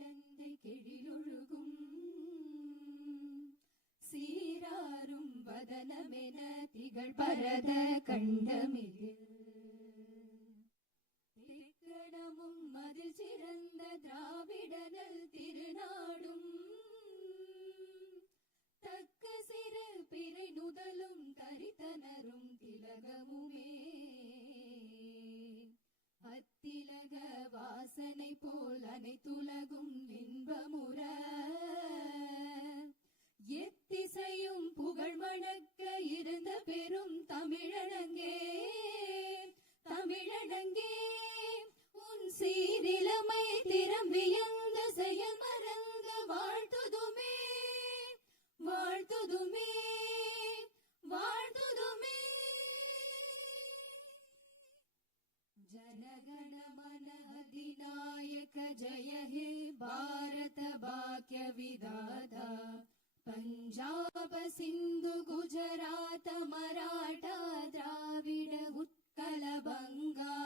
கடந்தை கெழிலொழுகும் சீராரும் வதனமென திகழ் பரத கண்டமிதில் திக்கணமும் அதில் சிறந்த திராவிடனல் திருநாடும் தக்க சிறு பிறை நுதலும் தரித்தனரும் திலகமுமே அத்திலக வாசனை போல் அனைத்துலகும் இன்பமுற எத்திசையும் புகழ் மணக்க இருந்த பெரும் தமிழனங்கே தமிழனங்கே உன் சீரிலமை திறம் வியந்த செயல் மறந்த வாழ்த்துதுமே வாழ்த்துதுமே வாழ்த்துதுமே जनगण मन अधिनायक जय हे भारत भाग्य विधाता पंजाब सिंधु गुजरात मराठा द्राविड उत्कल बंगा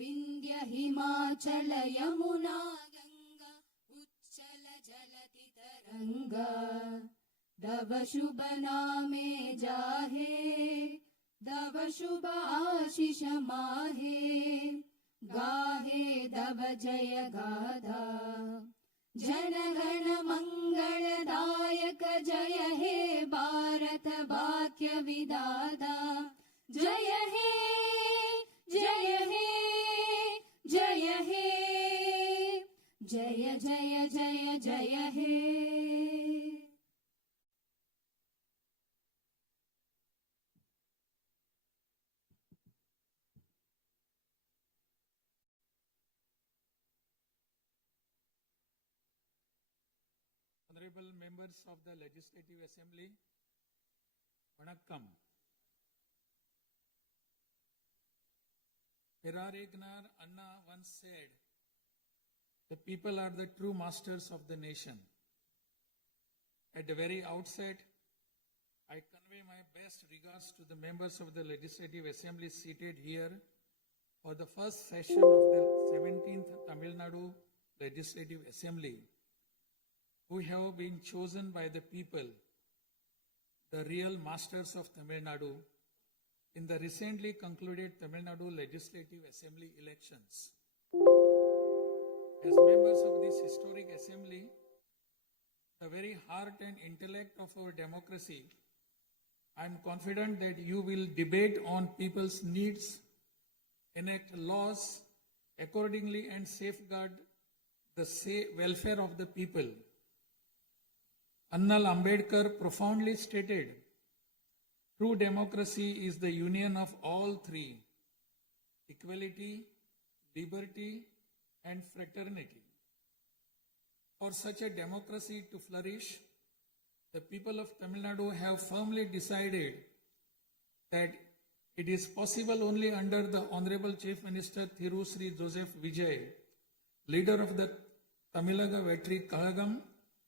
विंध्य हिमाचल यमुना गंगा उच्चल जलति तरंगा तव शुभ नामे जाहे दव शुभ आशीष माहे गाहे दव जय गाधा जनगण मंगलदायक जय हे भारत भाग्य विधाता जय हे जय हे जय हे जय जय जय जय हे Honorable members of the Legislative Assembly, Vanakkam. Perarignar Anna once said, the people are the true masters of the nation. At the very outset, I convey my best regards to the members of the Legislative Assembly seated here for the first session of the 17th Tamil Nadu Legislative Assembly, who have been chosen by the people, the real masters of Tamil Nadu, in the recently concluded Tamil Nadu Legislative Assembly elections. As members of this historic assembly, the very heart and intellect of our democracy, I am confident that you will debate on people's needs, enact laws accordingly, and safeguard the welfare of the people. Annal Ambedkar profoundly stated, true democracy is the union of all three: equality, liberty, and fraternity. For such a democracy to flourish, the people of Tamil Nadu have firmly decided that it is possible only under the Honorable Chief Minister Thiru Sri Joseph Vijay, leader of the Tamilaga Vetri Kalagam,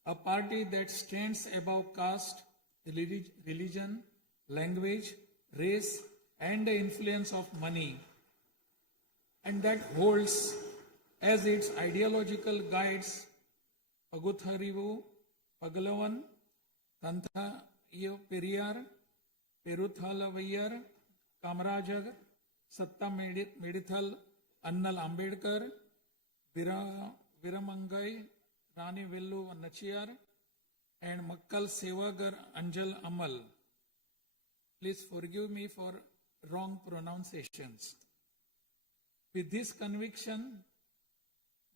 a party that stands above caste, religion, language, race, and the influence of money, and that holds as its ideological guides Pagutharivu, Pagalavan, Tantha Periyar, Peruthalavayar, Kamarajar, Satta Medithal, Annal Ambedkar, Viramangai, Rani Vellu Nachiyar, and Makkal Sevagar Anjal Amal. Please forgive me for wrong pronunciations. With this conviction,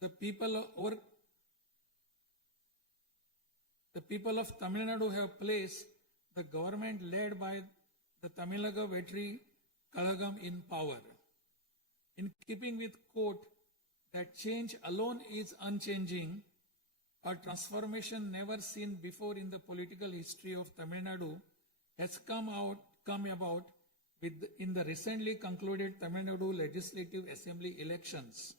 the people of Tamil Nadu have placed the government led by the Tamilaga Vetri Kalagam in power. In keeping with quote that change alone is unchanging, a transformation never seen before in the political history of Tamil Nadu has come about in the recently concluded Tamil Nadu Legislative Assembly elections.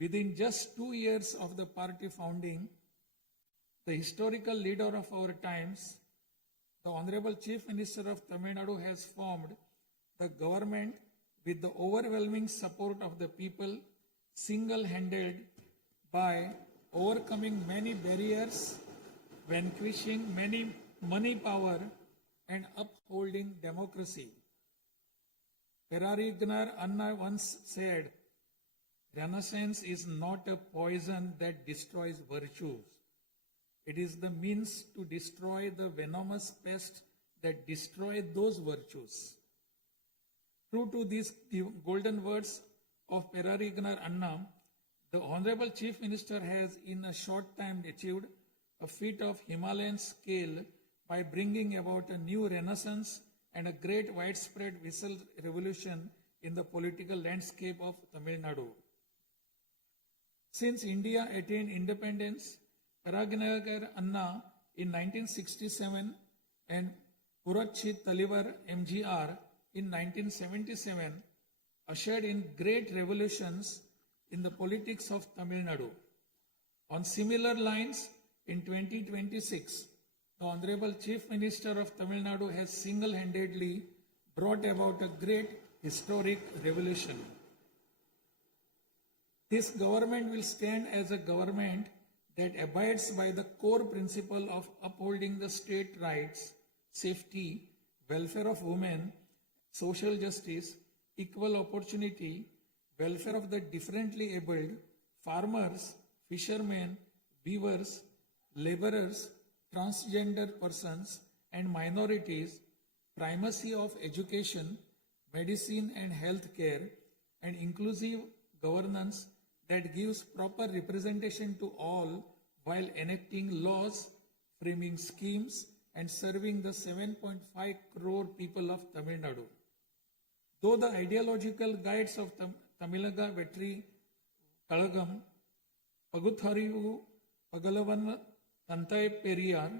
Within just 2 years of the party founding, the historical leader of our times, the Honorable Chief Minister of Tamil Nadu, has formed the government with the overwhelming support of the people, single-handed by overcoming many barriers, vanquishing many money power, and upholding democracy. Perarignar Anna once said, Renaissance is not a poison that destroys virtues. It is the means to destroy the venomous pest that destroy those virtues. True to these golden words of Perarignar Anna, the Honorable Chief Minister has in a short time achieved a feat of Himalayan scale by bringing about a new renaissance and a great widespread visual revolution in the political landscape of Tamil Nadu. Since India attained independence, Perarignar Anna in 1967 and Puratchi Talivar MGR in 1977 ushered in great revolutions in the politics of Tamil Nadu. On similar lines, in 2026, the Honorable Chief Minister of Tamil Nadu has single-handedly brought about a great historic revolution. This government will stand as a government that abides by the core principle of upholding the state rights, safety, welfare of women, social justice, equal opportunity, welfare of the differently abled, farmers, fishermen, weavers, laborers, transgender persons, and minorities, primacy of education, medicine and health care, and inclusive governance that gives proper representation to all while enacting laws, framing schemes, and serving the 7.5 crore people of Tamil Nadu. Though the ideological guides of Tamilaga Vetri Kalagam, Pagutharivu, Pagalavan, Tantai Periyar,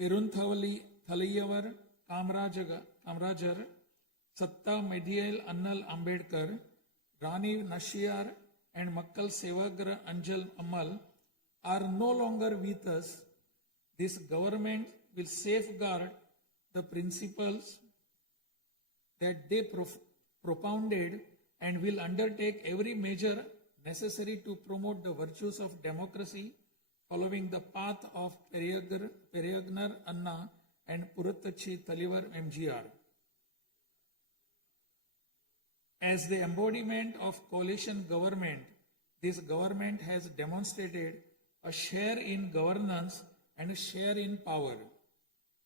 Perunthavali Thalayavar, Kamrajar, Satta Medial Annal Ambedkar, Rani Nashiyar, and Makkal Sevagra Anjal Amal are no longer with us. This government will safeguard the principles that they propounded and will undertake every measure necessary to promote the virtues of democracy following the path of Perarignar Anna and Puratchi Talivar MGR. As the embodiment of coalition government, this government has demonstrated a share in governance and a share in power,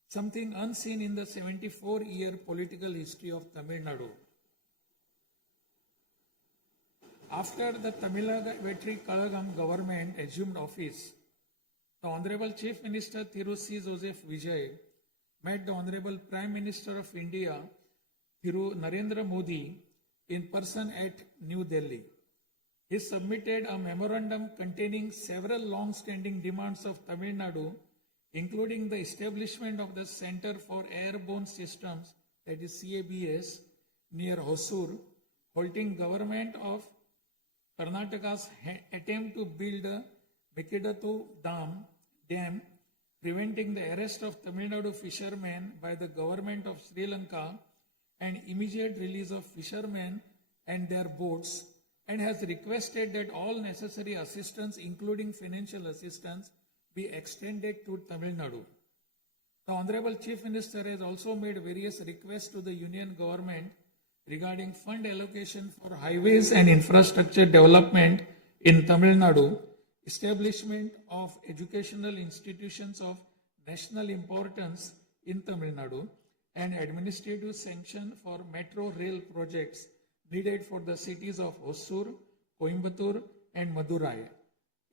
something unseen in the 74-year political history of Tamil Nadu. After the Tamilaga Vetri Kalagam government assumed office, the Honorable Chief Minister Thiru C. Joseph Vijay met the Honorable Prime Minister of India, Thiru Narendra Modi, in person at New Delhi. He submitted a memorandum containing several long-standing demands of Tamil Nadu, including the establishment of the Center for Airborne Systems, that is CABS, near Hosur, halting government of Karnataka's attempt to build a Mekidatu Dam, preventing the arrest of Tamil Nadu fishermen by the government of Sri Lanka, and immediate release of fishermen and their boats, and has requested that all necessary assistance, including financial assistance, be extended to Tamil Nadu. The Honorable Chief Minister has also made various requests to the Union government regarding fund allocation for highways and infrastructure development in Tamil Nadu, establishment of educational institutions of national importance in Tamil Nadu, and administrative sanction for metro rail projects needed for the cities of Hosur, Coimbatore, and Madurai.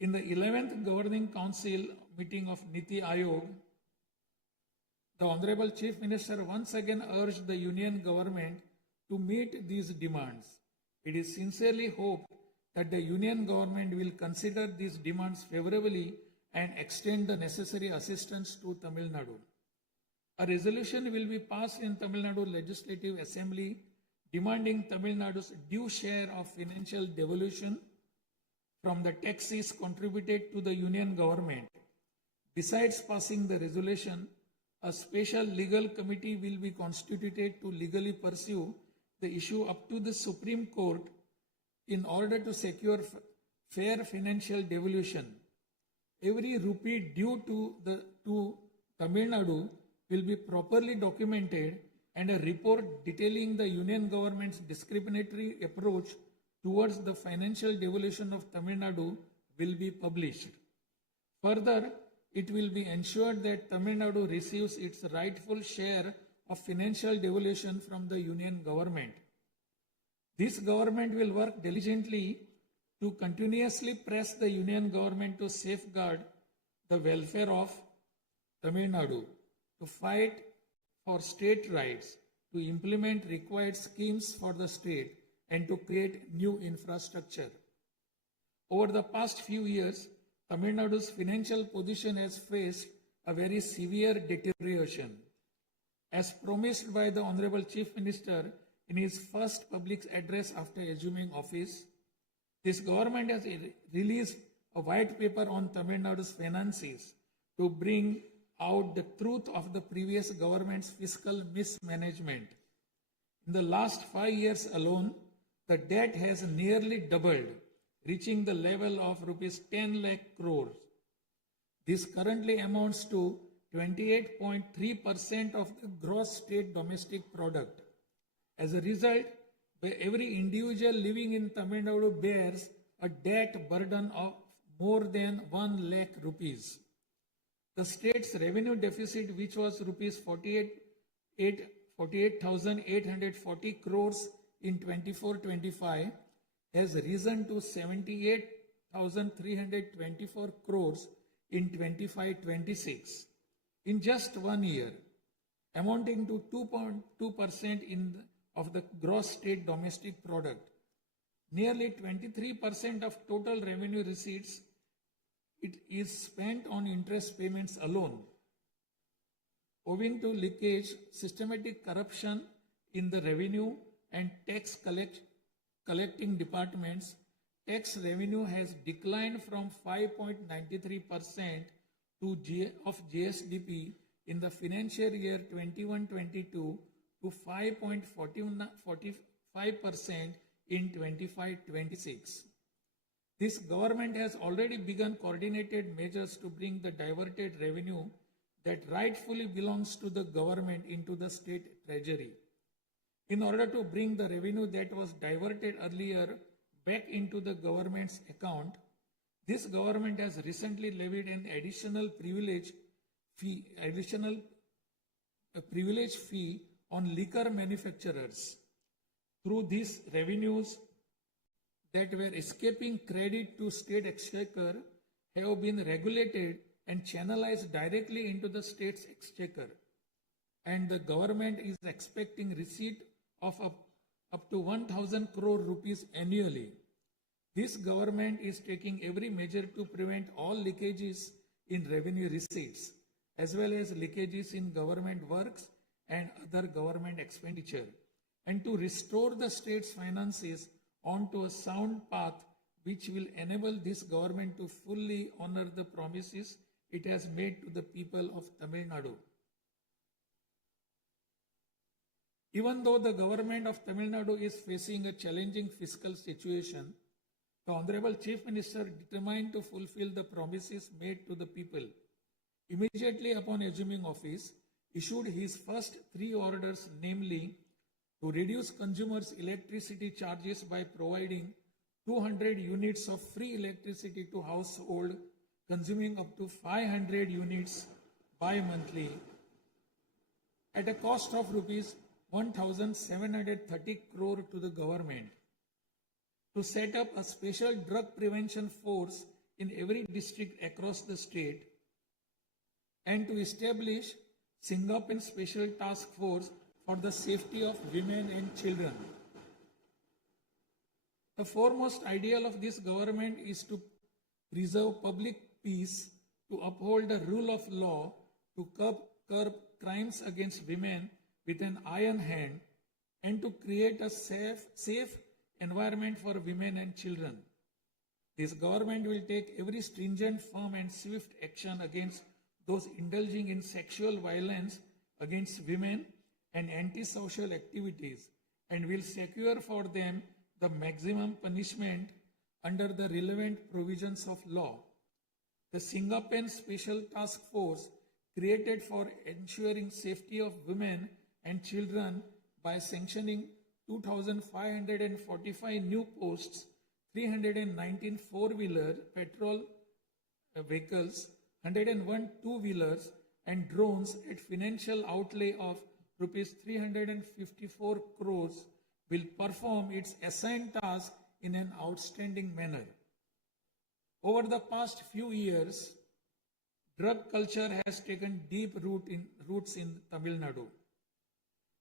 In the 11th Governing Council meeting of Niti Aayog, the Honorable Chief Minister once again urged the Union government to meet these demands. It is sincerely hoped that the Union government will consider these demands favorably and extend the necessary assistance to Tamil Nadu. A resolution will be passed in Tamil Nadu Legislative Assembly demanding Tamil Nadu's due share of financial devolution from the taxes contributed to the Union government. Besides passing the resolution, a special legal committee will be constituted to legally pursue the issue up to the Supreme Court in order to secure fair financial devolution. Every rupee due to Tamil Nadu will be properly documented and a report detailing the union government's discriminatory approach towards the financial devolution of Tamil Nadu will be published. Further, it will be ensured that Tamil Nadu receives its rightful share of financial devolution from the union government. This government will work diligently to continuously press the union government to safeguard the welfare of Tamil Nadu, to fight for state rights, to implement required schemes for the state, and to create new infrastructure. Over the past few years, Tamil Nadu's financial position has faced a very severe deterioration. As promised by the Honorable Chief Minister in his first public address after assuming office, this government has released a white paper on Tamil Nadu's finances to bring out the truth of the previous government's fiscal mismanagement. In the last 5 years alone, the debt has nearly doubled, reaching the level of rupees 10 lakh crores. This currently amounts to 28.3% of the gross state domestic product. As a result, every individual living in Tamil Nadu bears a debt burden of more than 1 lakh rupees. The state's revenue deficit, which was rupees 48,840 crores in 24-25, has risen to 78,324 crores in 25-26 in just 1 year, amounting to 2.2% of the gross state domestic product. Nearly 23% of total revenue receipts it is spent on interest payments alone. Owing to leakage, systematic corruption in the revenue and tax collecting departments, tax revenue has declined from 5.93% of GSDP in the financial year 21-22 to 5.45% in 25-26. This government has already begun coordinated measures to bring the diverted revenue that rightfully belongs to the government into the state treasury. In order to bring the revenue that was diverted earlier back into the government's account, this government has recently levied an additional privilege fee on liquor manufacturers. Through these revenues that were escaping credit to state exchequer have been regulated and channelized directly into the state's exchequer. And the government is expecting receipt of up to 1,000 crore rupees annually. This government is taking every measure to prevent all leakages in revenue receipts, as well as leakages in government works and other government expenditure, and to restore the state's finances onto a sound path which will enable this government to fully honor the promises it has made to the people of Tamil Nadu. Even though the government of Tamil Nadu is facing a challenging fiscal situation, the Honorable Chief Minister, determined to fulfill the promises made to the people, immediately upon assuming office, issued his first 3 orders, namely, to reduce consumers' electricity charges by providing 200 units of free electricity to household consuming up to 500 units bi-monthly at a cost of rupees 1,730 crore to the government, to set up a special drug prevention force in every district across the state, and to establish Singapore Special Task Force for the safety of women and children. The foremost ideal of this government is to preserve public peace, to uphold the rule of law, to curb crimes against women with an iron hand, and to create a safe environment for women and children. This government will take every stringent, firm and swift action against those indulging in sexual violence against women and antisocial activities, and will secure for them the maximum punishment under the relevant provisions of law. The Singapen Special Task Force created for ensuring safety of women and children by sanctioning 2,545 new posts, 319 four-wheeler petrol vehicles, 101 two-wheelers and drones at financial outlay of rupees 354 crores will perform its assigned task in an outstanding manner. Over the past few years, drug culture has taken deep roots in Tamil Nadu.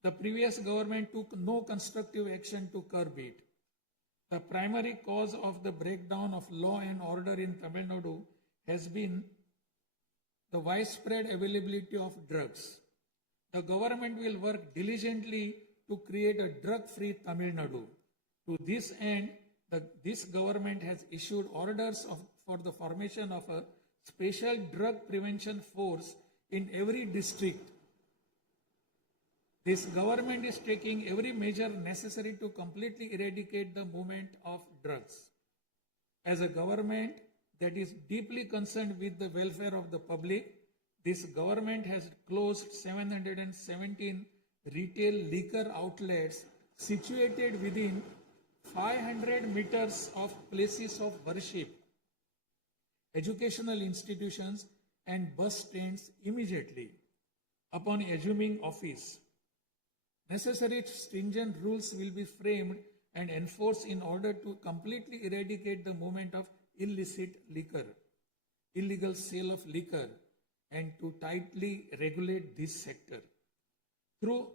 The previous government took no constructive action to curb it. The primary cause of the breakdown of law and order in Tamil Nadu has been the widespread availability of drugs. The government will work diligently to create a drug-free Tamil Nadu. To this end, this government has issued orders for the formation of a special drug prevention force in every district. This government is taking every measure necessary to completely eradicate the movement of drugs. As a government that is deeply concerned with the welfare of the public, this government has closed 717 retail liquor outlets situated within 500 meters of places of worship, educational institutions, and bus stands immediately upon assuming office. Necessary stringent rules will be framed and enforced in order to completely eradicate the movement of illicit liquor, illegal sale of liquor, and to tightly regulate this sector. Through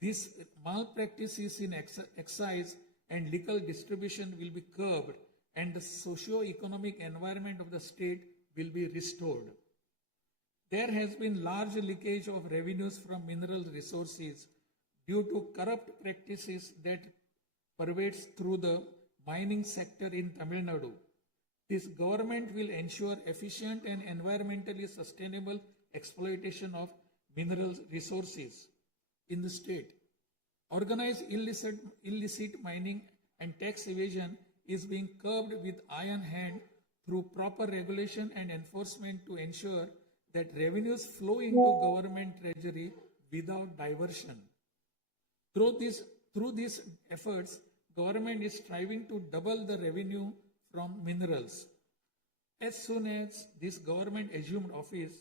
these malpractices in excise and liquor distribution will be curbed and the socio-economic environment of the state will be restored. There has been large leakage of revenues from mineral resources due to corrupt practices that pervades through the mining sector in Tamil Nadu. This government will ensure efficient and environmentally sustainable exploitation of mineral resources in the state. Organized illicit mining and tax evasion is being curbed with iron hand through proper regulation and enforcement to ensure that revenues flow into government treasury without diversion. Through these efforts, government is striving to double the revenue from minerals. As soon as this government assumed office,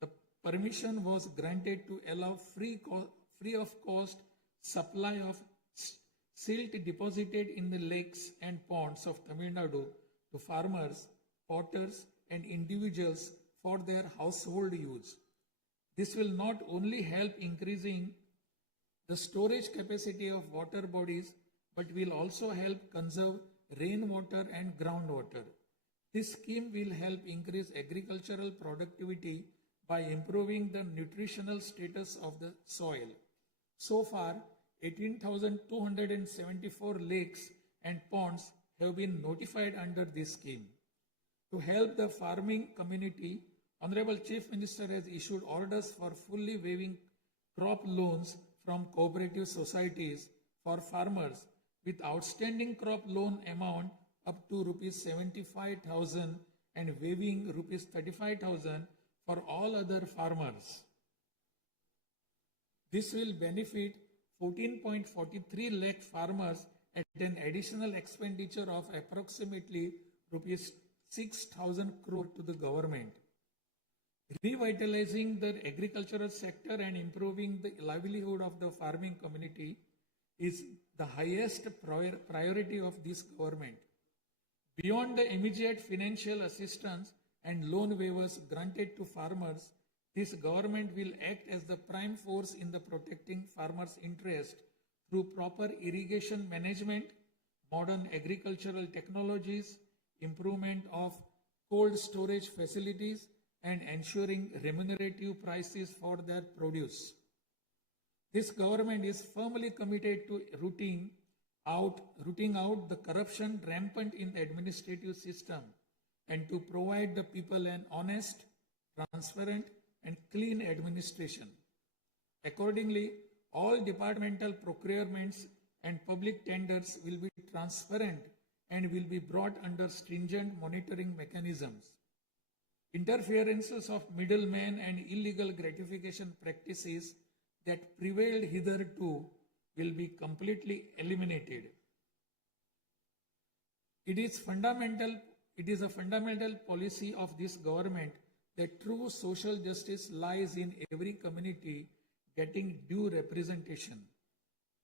the permission was granted to allow free of cost supply of silt deposited in the lakes and ponds of Tamil Nadu to farmers, potters, and individuals for their household use. This will not only help increasing the storage capacity of water bodies, but will also help conserve rainwater and groundwater. This scheme will help increase agricultural productivity by improving the nutritional status of the soil. So far, 18,274 lakes and ponds have been notified under this scheme. To help the farming community, Honorable Chief Minister has issued orders for fully waiving crop loans from cooperative societies for farmers with outstanding crop loan amount up to rupees 75,000 and waiving rupees 35,000 for all other farmers. This will benefit 14.43 lakh farmers at an additional expenditure of approximately rupees 6,000 crore to the government. Revitalizing the agricultural sector and improving the livelihood of the farming community is the highest priority of this government. Beyond the immediate financial assistance and loan waivers granted to farmers, this government will act as the prime force in the protecting farmers' interest through proper irrigation management, modern agricultural technologies, improvement of cold storage facilities, and ensuring remunerative prices for their produce. This government is firmly committed to rooting out the corruption rampant in the administrative system and to provide the people an honest, transparent, and clean administration. Accordingly, all departmental procurements and public tenders will be transparent and will be brought under stringent monitoring mechanisms. Interferences of middlemen and illegal gratification practices that prevailed hitherto will be completely eliminated. It is a fundamental policy of this government that true social justice lies in every community getting due representation.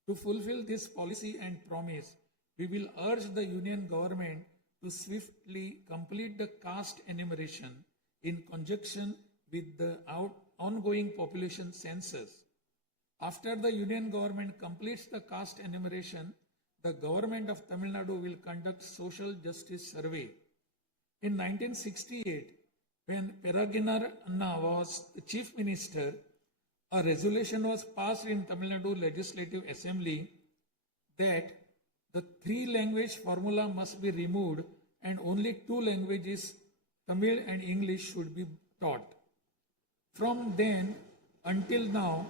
To fulfill this policy and promise, we will urge the Union government to swiftly complete the caste enumeration in conjunction with the ongoing population census. After the Union government completes the caste enumeration, the government of Tamil Nadu will conduct social justice survey. In 1968, when Peregriner Anna was the chief minister, a resolution was passed in Tamil Nadu Legislative Assembly that the three-language formula must be removed and only two languages, Tamil and English, should be taught. From then until now,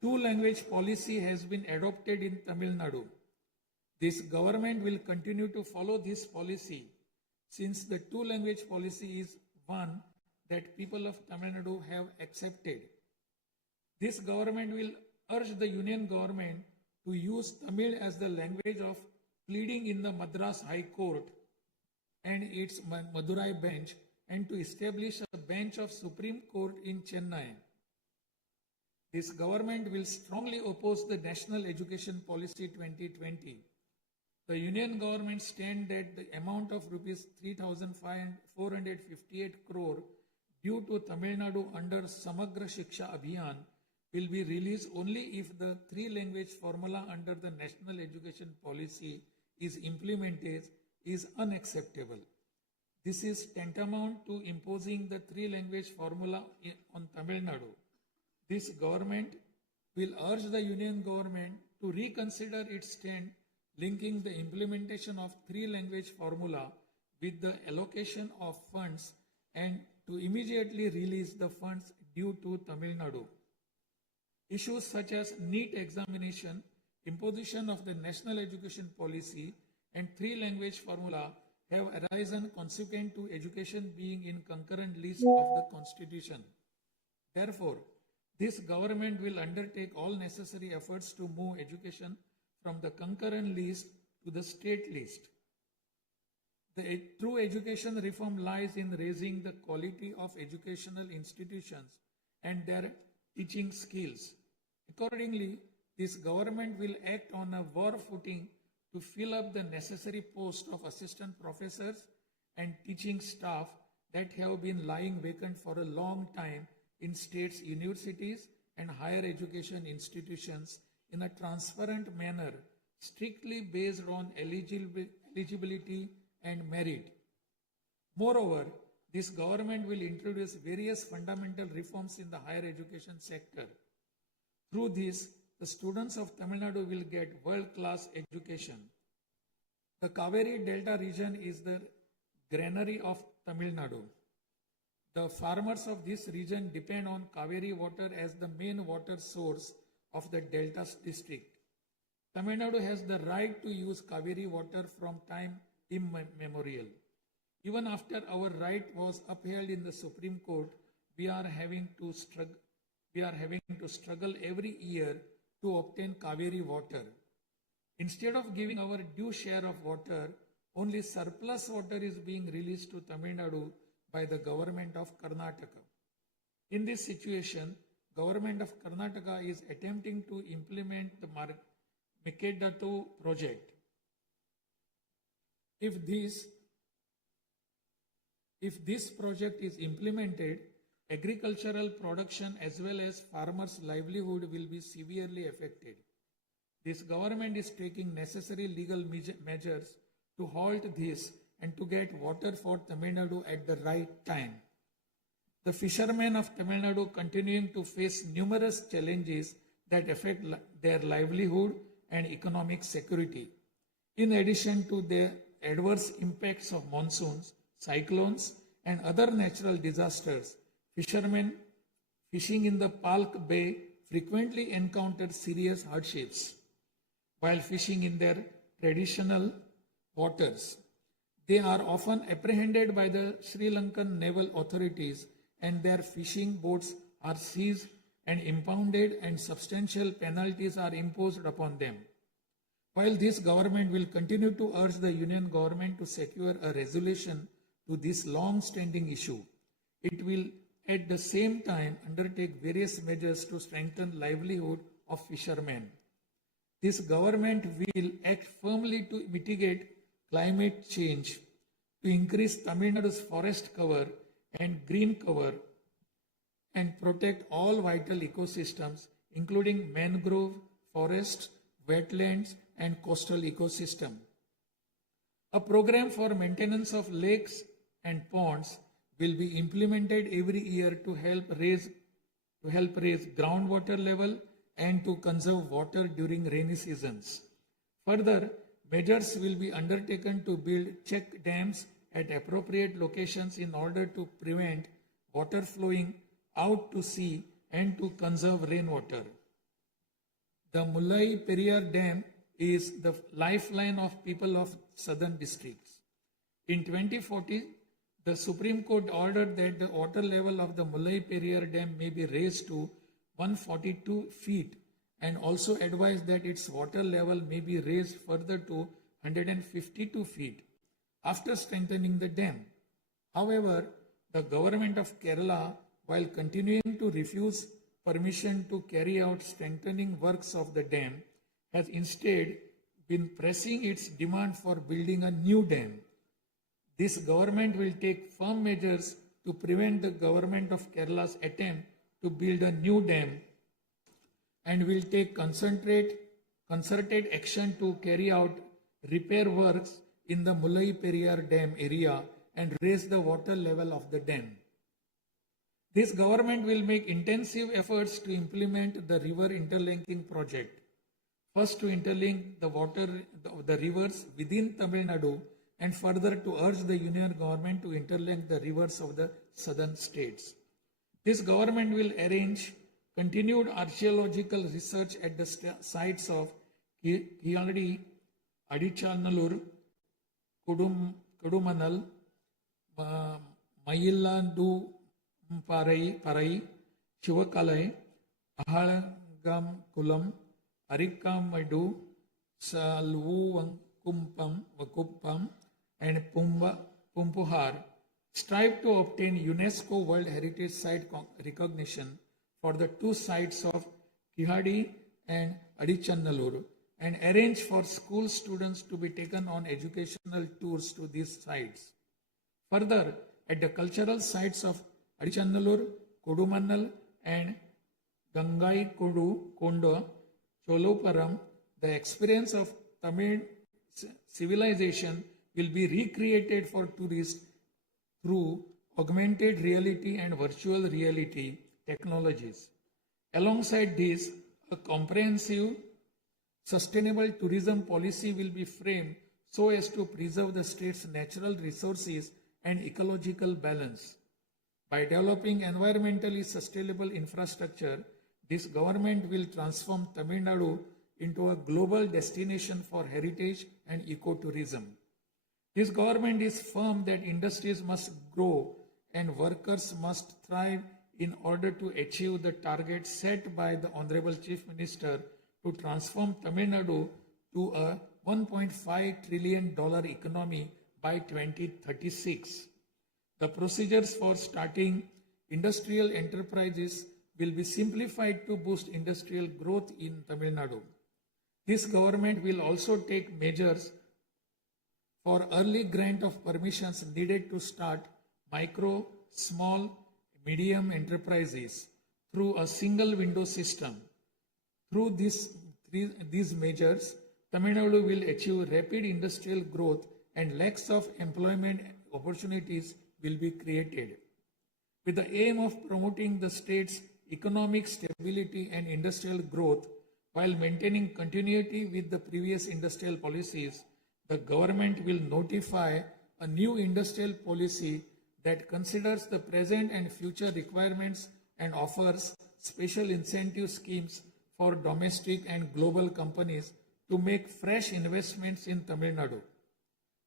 two-language policy has been adopted in Tamil Nadu. This government will continue to follow this policy since the two-language policy is one that people of Tamil Nadu have accepted. This government will urge the Union government to use Tamil as the language of pleading in the Madras High Court and its Madurai bench, and to establish a bench of Supreme Court in Chennai. This government will strongly oppose the National Education Policy 2020. The Union government stand that the amount of rupees 3,458 crore due to Tamil Nadu under Samagra Shiksha Abhiyan will be released only if the three-language formula under the National Education Policy is implemented is unacceptable. This is tantamount to imposing the three-language formula on Tamil Nadu. This government will urge the Union government to reconsider its stand linking the implementation of three-language formula with the allocation of funds and to immediately release the funds due to Tamil Nadu. Issues such as NEET examination, imposition of the National Education Policy, and three-language formula have arisen consequent to education being in concurrent list of the Constitution. Therefore, this government will undertake all necessary efforts to move education from the concurrent list to the state list. The true education reform lies in raising the quality of educational institutions and their teaching skills. Accordingly, this government will act on a war footing to fill up the necessary posts of assistant professors and teaching staff that have been lying vacant for a long time in states' universities and higher education institutions in a transparent manner, strictly based on eligibility and merit. Moreover, this government will introduce various fundamental reforms in the higher education sector. Through this, the students of Tamil Nadu will get world-class education. The Kaveri Delta region is the granary of Tamil Nadu. The farmers of this region depend on Kaveri water as the main water source of the Delta district. Tamil Nadu has the right to use Kaveri water from time immemorial. Even after our right was upheld in the Supreme Court, we are having to struggle every year to obtain Kaveri water. Instead of giving our due share of water, only surplus water is being released to Tamil Nadu by the government of Karnataka. In this situation, government of Karnataka is attempting to implement the Mekedatu project. If this project is implemented, agricultural production as well as farmers' livelihood will be severely affected. This government is taking necessary legal measures to halt this and to get water for Tamil Nadu at the right time. The fishermen of Tamil Nadu continuing to face numerous challenges that affect their livelihood and economic security. In addition to the adverse impacts of monsoons, cyclones, and other natural disasters, fishermen fishing in the Palk Bay frequently encounter serious hardships while fishing in their traditional waters. They are often apprehended by the Sri Lankan naval authorities and their fishing boats are seized and impounded and substantial penalties are imposed upon them. While this government will continue to urge the union government to secure a resolution to this long-standing issue, it will at the same time undertake various measures to strengthen livelihood of fishermen. This government will act firmly to mitigate climate change, to increase Tamil Nadu's forest cover and green cover, and protect all vital ecosystems, including mangrove, forests, wetlands, and coastal ecosystem. A program for maintenance of lakes and ponds will be implemented every year to help raise groundwater level and to conserve water during rainy seasons. Further, measures will be undertaken to build check dams at appropriate locations in order to prevent water flowing out to sea and to conserve rainwater. The Mullai Periyar Dam is the lifeline of people of southern districts. In 2040, the Supreme Court ordered that the water level of the Mullai Periyar Dam may be raised to 142 feet and also advised that its water level may be raised further to 152 feet after strengthening the dam. However, the government of Kerala, while continuing to refuse permission to carry out strengthening works of the dam, has instead been pressing its demand for building a new dam. This government will take firm measures to prevent the government of Kerala's attempt to build a new dam and will take concerted action to carry out repair works in the Mullai Periyar Dam area and raise the water level of the dam. This government will make intensive efforts to implement the river interlinking project. First, to interlink the rivers within Tamil Nadu, and further to urge the union government to interlink the rivers of the southern states. This government will arrange continued archaeological research at the sites of Kiyadi, Adichanallur, Kudumanal, Mayillandu Parai, Chivakalai, Ahalagam Kulam, Arikamadu, Vakuppam, and Pumpuhar strive to obtain UNESCO World Heritage Site recognition for the two sites of Kihadi and Adichanallur and arrange for school students to be taken on educational tours to these sites. Further, at the cultural sites of Adichanallur, Kodumannal, and Gangai Kondo, Choluparam, the experience of Tamil civilization will be recreated for tourists through augmented reality and virtual reality technologies. Alongside this, a comprehensive, sustainable tourism policy will be framed so as to preserve the state's natural resources and ecological balance. By developing environmentally sustainable infrastructure, this government will transform Tamil Nadu into a global destination for heritage and ecotourism. This government is firm that industries must grow and workers must thrive in order to achieve the target set by the Honorable Chief Minister to transform Tamil Nadu to a $1.5 trillion economy by 2036. The procedures for starting industrial enterprises will be simplified to boost industrial growth in Tamil Nadu. This government will also take measures for early grant of permissions needed to start micro, small, medium enterprises through a single window system. Through these measures, Tamil Nadu will achieve rapid industrial growth and lakhs of employment opportunities will be created. With the aim of promoting the state's economic stability and industrial growth while maintaining continuity with the previous industrial policies, the government will notify a new industrial policy that considers the present and future requirements and offers special incentive schemes for domestic and global companies to make fresh investments in Tamil Nadu.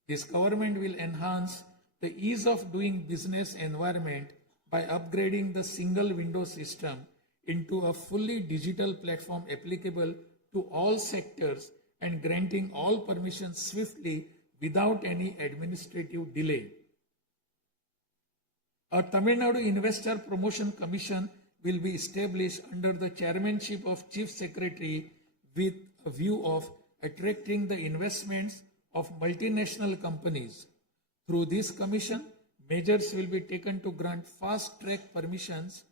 This government will enhance the ease of doing business environment by upgrading the single window system into a fully digital platform applicable to all sectors and granting all permissions swiftly without any administrative delay. A Tamil Nadu Investor Promotion Commission will be established under the chairmanship of Chief Secretary with a view of attracting the investments of multinational companies. Through this commission, measures will be taken to grant fast-track permissions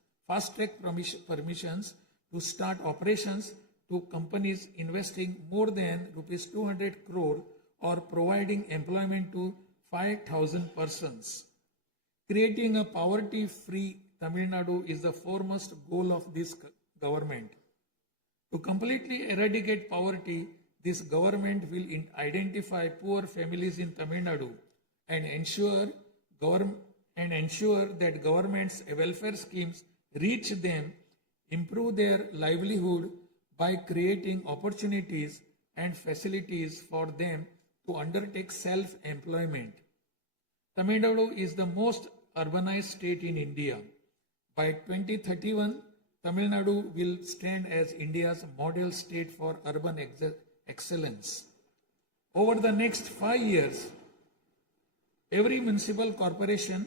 to start operations to companies investing more than rupees 200 crore or providing employment to 5,000 persons. Creating a poverty-free Tamil Nadu is the foremost goal of this government. To completely eradicate poverty, this government will identify poor families in Tamil Nadu and ensure that government's welfare schemes reach them, improve their livelihood by creating opportunities and facilities for them to undertake self-employment. Tamil Nadu is the most urbanized state in India. By 2031, Tamil Nadu will stand as India's model state for urban excellence. Over the next 5 years, every municipal corporation,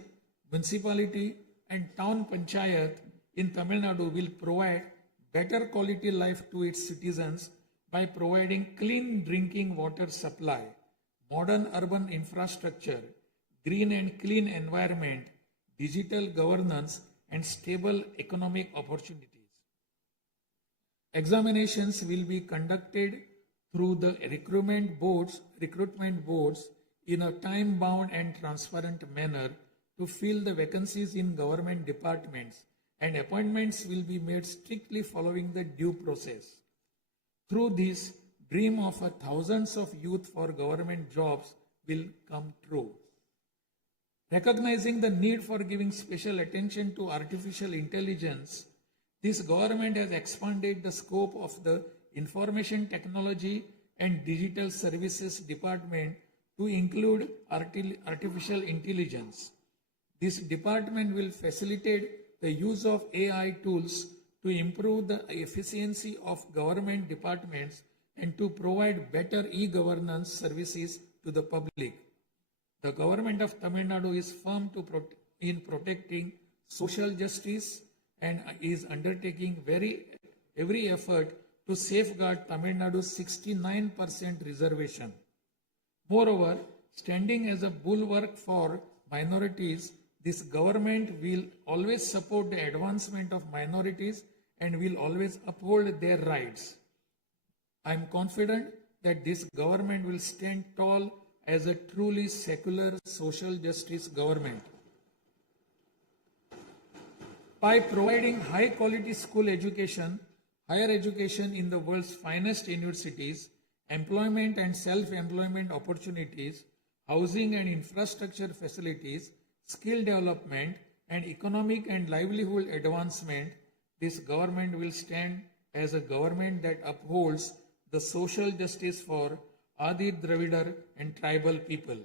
municipality, and town panchayat in Tamil Nadu will provide better quality life to its citizens by providing clean drinking water supply, modern urban infrastructure, green and clean environment, digital governance, and stable economic opportunities. Examinations will be conducted through the recruitment boards in a time-bound and transparent manner to fill the vacancies in government departments, and appointments will be made strictly following the due process. Through this, dream of thousands of youth for government jobs will come true. Recognizing the need for giving special attention to artificial intelligence, this government has expanded the scope of the Information Technology and Digital Services Department to include artificial intelligence. This department will facilitate the use of AI tools to improve the efficiency of government departments and to provide better e-governance services to the public. The government of Tamil Nadu is firm in protecting social justice and is undertaking every effort to safeguard Tamil Nadu's 69% reservation. Moreover, standing as a bulwark for minorities, this government will always support the advancement of minorities and will always uphold their rights. I am confident that this government will stand tall as a truly secular social justice government. By providing high quality school education, higher education in the world's finest universities, employment and self-employment opportunities, housing and infrastructure facilities, skill development, and economic and livelihood advancement, this government will stand as a government that upholds the social justice for Adi Dravidar and tribal people.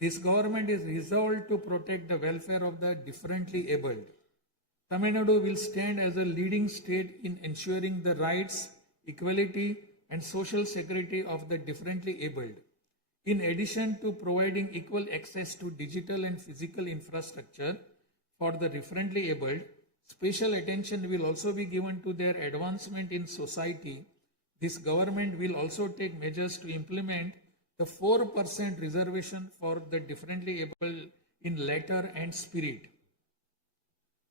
This government is resolved to protect the welfare of the differently abled. Tamil Nadu will stand as a leading state in ensuring the rights, equality, and social security of the differently abled. In addition to providing equal access to digital and physical infrastructure for the differently abled, special attention will also be given to their advancement in society. This government will also take measures to implement the 4% reservation for the differently able in letter and spirit.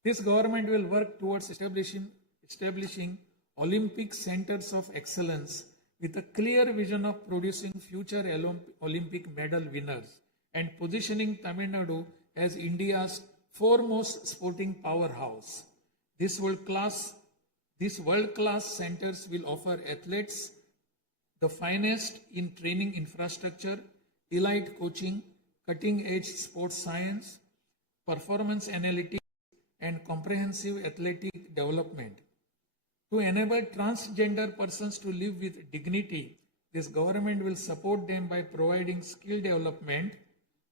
This government will work towards establishing Olympic centers of excellence with a clear vision of producing future Olympic medal winners and positioning Tamil Nadu as India's foremost sporting powerhouse. These world-class centers will offer athletes the finest in training infrastructure, elite coaching, cutting-edge sports science, performance analytics, and comprehensive athletic development. To enable transgender persons to live with dignity, this government will support them by providing skill development,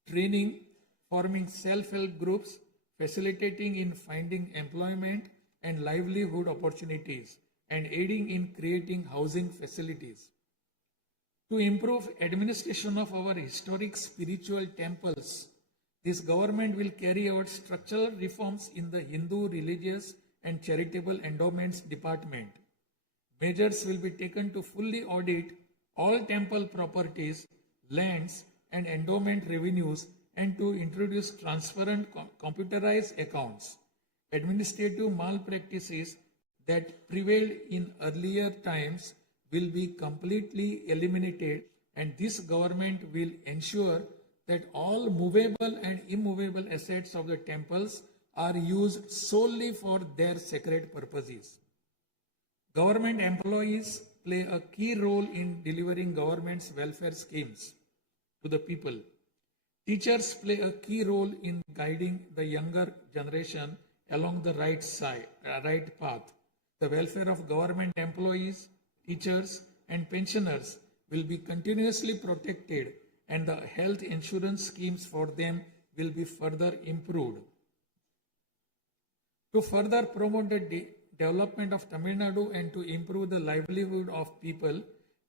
training, forming self-help groups, facilitating in finding employment and livelihood opportunities, and aiding in creating housing facilities. To improve administration of our historic spiritual temples, this government will carry out structural reforms in the Hindu religious and charitable endowments department. Measures will be taken to fully audit all temple properties, lands, and endowment revenues and to introduce transparent computerized accounts. Administrative malpractices that prevailed in earlier times will be completely eliminated, and this government will ensure that all movable and immovable assets of the temples are used solely for their sacred purposes. Government employees play a key role in delivering government's welfare schemes to the people. Teachers play a key role in guiding the younger generation along the right path. The welfare of government employees, teachers, and pensioners will be continuously protected, and the health insurance schemes for them will be further improved. To further promote the development of Tamil Nadu and to improve the livelihood of people,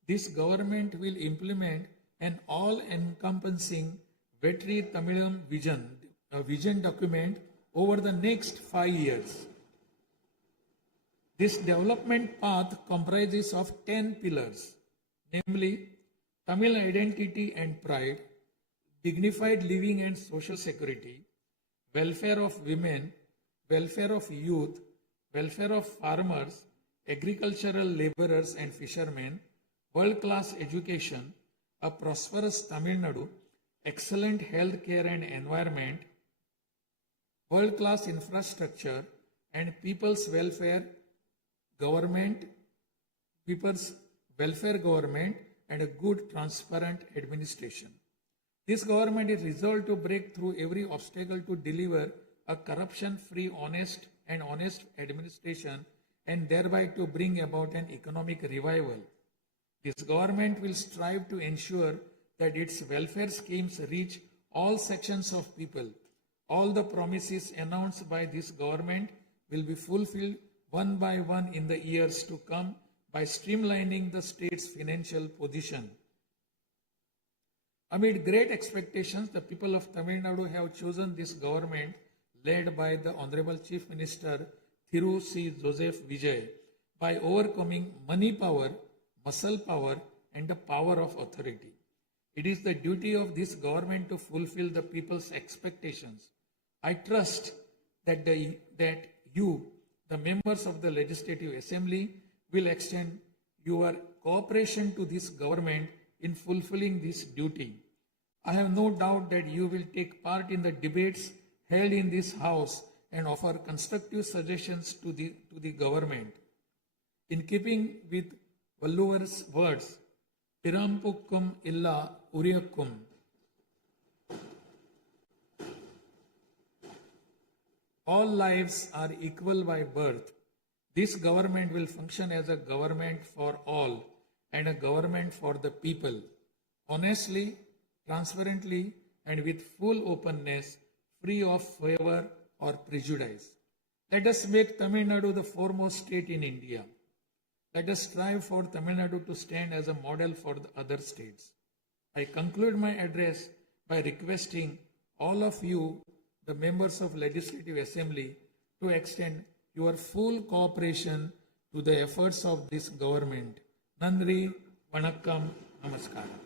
this government will implement an all-encompassing Vetri Tamilam vision document over the next 5 years. This development path comprises of 10 pillars, namely Tamil identity and pride, dignified living and social security, welfare of women, welfare of youth, welfare of farmers, agricultural laborers and fishermen, world-class education, a prosperous Tamil Nadu, excellent health care and environment, world-class infrastructure, and people's welfare government, and a good transparent administration. This government is resolved to break through every obstacle to deliver a corruption-free, honest administration and thereby to bring about an economic revival. This government will strive to ensure that its welfare schemes reach all sections of people. All the promises announced by this government will be fulfilled one by one in the years to come by streamlining the state's financial position. Amid great expectations, the people of Tamil Nadu have chosen this government led by the Honorable Chief Minister Thiru C. Joseph Vijay by overcoming money power, muscle power, and the power of authority. It is the duty of this government to fulfill the people's expectations. I trust that you, the members of the Legislative Assembly, will extend your cooperation to this government in fulfilling this duty. I have no doubt that you will take part in the debates held in this House and offer constructive suggestions to the government. In keeping with Valluvar's words, Pirampukkum illa Uriyakkum. All lives are equal by birth. This government will function as a government for all and a government for the people. Honestly, transparently, and with full openness, free of favor or prejudice. Let us make Tamil Nadu the foremost state in India. Let us strive for Tamil Nadu to stand as a model for the other states. I conclude my address by requesting all of you, the members of Legislative Assembly, to extend your full cooperation to the efforts of this government. Nandri, Vanakkam, Namaskaram.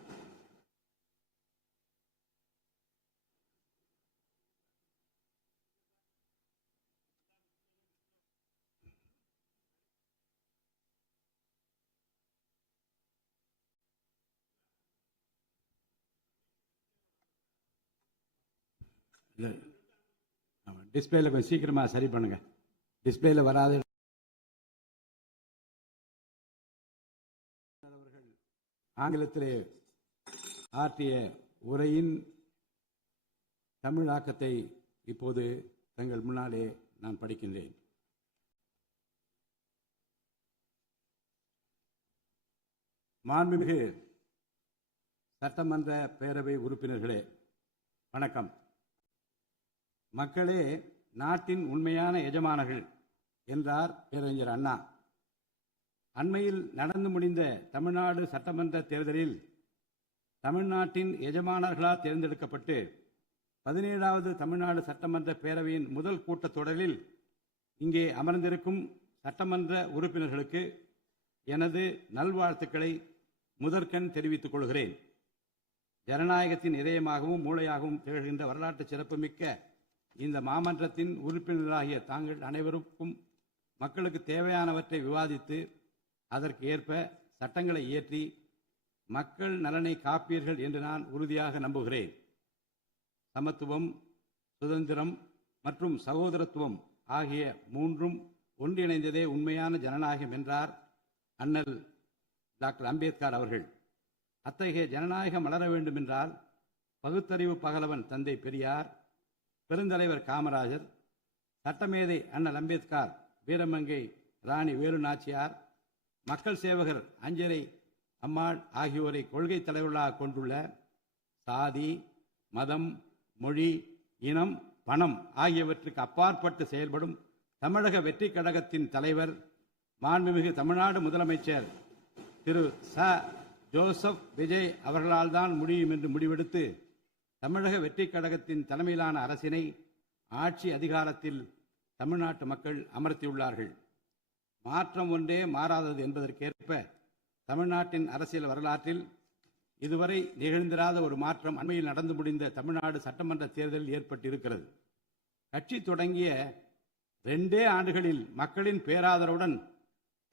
டிஸ்பிளேல கொஞ்சம் சீக்கிரமாக சரி பண்ணுங்க. டிஸ்பிளேல வராது. ஆங்கிலத்திலே ஆற்றிய உரையின் தமிழாக்கத்தை இப்போது தங்கள் முன்னாலே நான் படிக்கின்றேன். மாண்புமிகு சட்டமன்ற பேரவை உறுப்பினர்களே, வணக்கம். மக்களே நாட்டின் உண்மையான எஜமானர்கள் என்றார் பேரறிஞர் அண்ணா. அண்மையில் நடந்து முடிந்த தமிழ்நாடு சட்டமன்ற தேர்தலில் தமிழ்நாட்டின் எஜமானர்களால் தேர்ந்தெடுக்கப்பட்டு 17வது தமிழ்நாடு சட்டமன்ற பேரவையின் முதல் கூட்டத்தொடரில் இங்கே அமர்ந்திருக்கும் சட்டமன்ற உறுப்பினர்களுக்கு எனது நல்வாழ்த்துக்களை முதற்கண் தெரிவித்துக் கொள்கிறேன். ஜனநாயகத்தின் இதயமாகவும் மூளையாகவும் திகழ்கின்ற வரலாற்று சிறப்புமிக்க இந்த மாமன்றத்தின் உறுப்பினர்களாகிய தாங்கள் அனைவருக்கும் மக்களுக்கு தேவையானவற்றை விவாதித்து அதற்கு ஏற்ப சட்டங்களை இயற்றி மக்கள் நலனை காப்பீர்கள் என்று நான் உறுதியாக நம்புகிறேன். சமத்துவம், சுதந்திரம் மற்றும் சகோதரத்துவம் ஆகிய மூன்றும் ஒன்றிணைந்ததே உண்மையான ஜனநாயகம் என்றார் அண்ணல் டாக்டர் அம்பேத்கர் அவர்கள். அத்தகைய ஜனநாயகம் வளர வேண்டுமென்றால் பகுத்தறிவு பகலவன் தந்தை பெரியார், பெருந்தலைவர் காமராஜர், சட்டமேதை அண்ணல் அம்பேத்கர், வீரமங்கை ராணி வேலு நாச்சியார், மக்கள் சேவகர் அஞ்சரை அம்மாள் ஆகியோரை கொள்கை தலைவர்களாக கொண்டுள்ள சாதி, மதம், மொழி, இனம், பணம் ஆகியவற்றுக்கு அப்பாற்பட்டு செயல்படும் தமிழக வெற்றி கழகத்தின் தலைவர் மாண்புமிகு தமிழ்நாடு முதலமைச்சர் திரு ச. ஜோசப் விஜய் அவர்களால் தான் முடியும் என்று முடிவெடுத்து தமிழக வெற்றி கழகத்தின் தலைமையிலான அரசினை ஆட்சி அதிகாரத்தில் தமிழ்நாட்டு மக்கள் அமர்த்தியுள்ளார்கள். மாற்றம் ஒன்றே மாறாதது என்பதற்கேற்ப தமிழ்நாட்டின் அரசியல் வரலாற்றில் இதுவரை நிகழ்ந்திராத ஒரு மாற்றம் அண்மையில் நடந்து முடிந்த தமிழ்நாடு சட்டமன்ற தேர்தலில் ஏற்பட்டிருக்கிறது. கட்சி தொடங்கிய 2 ஆண்டுகளில் மக்களின் பேராதரவுடன்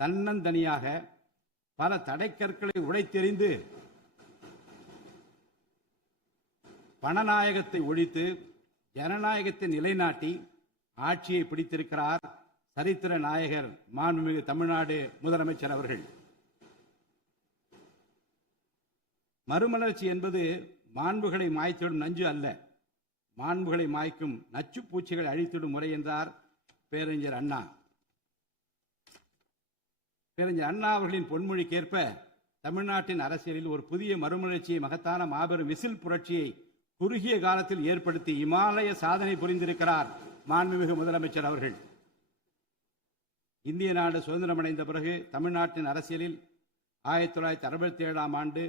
தன்னந்தனியாக பல தடைக்கற்களை உடைத்தெறிந்து பணநாயகத்தை ஒழித்து ஜனநாயகத்தை நிலைநாட்டி ஆட்சியை பிடித்திருக்கிறார் சரித்திர நாயகர் மாண்புமிகு தமிழ்நாடு முதலமைச்சர் அவர்கள். மறுமலர்ச்சி என்பது மாண்புகளை மாய்த்திடும் நஞ்சு அல்ல, மாண்புகளை மாய்க்கும் நச்சு பூச்சிகளை அழித்திடும் முறை என்றார் பேரறிஞர் அண்ணா. பேரறிஞர் அண்ணா அவர்களின் பொன்மொழிக்கேற்ப தமிழ்நாட்டின் அரசியலில் ஒரு புதிய மறுமலர்ச்சியை, மகத்தான மாபெரும் விசில் புரட்சியை குறுகிய காலத்தில் ஏற்படுத்தி இமாலய சாதனை புரிந்திருக்கிறார் மாண்புமிகு முதலமைச்சர் அவர்கள். இந்திய நாடு சுதந்திரமடைந்த பிறகு தமிழ்நாட்டின் அரசியலில் 1967ஆம் ஆண்டு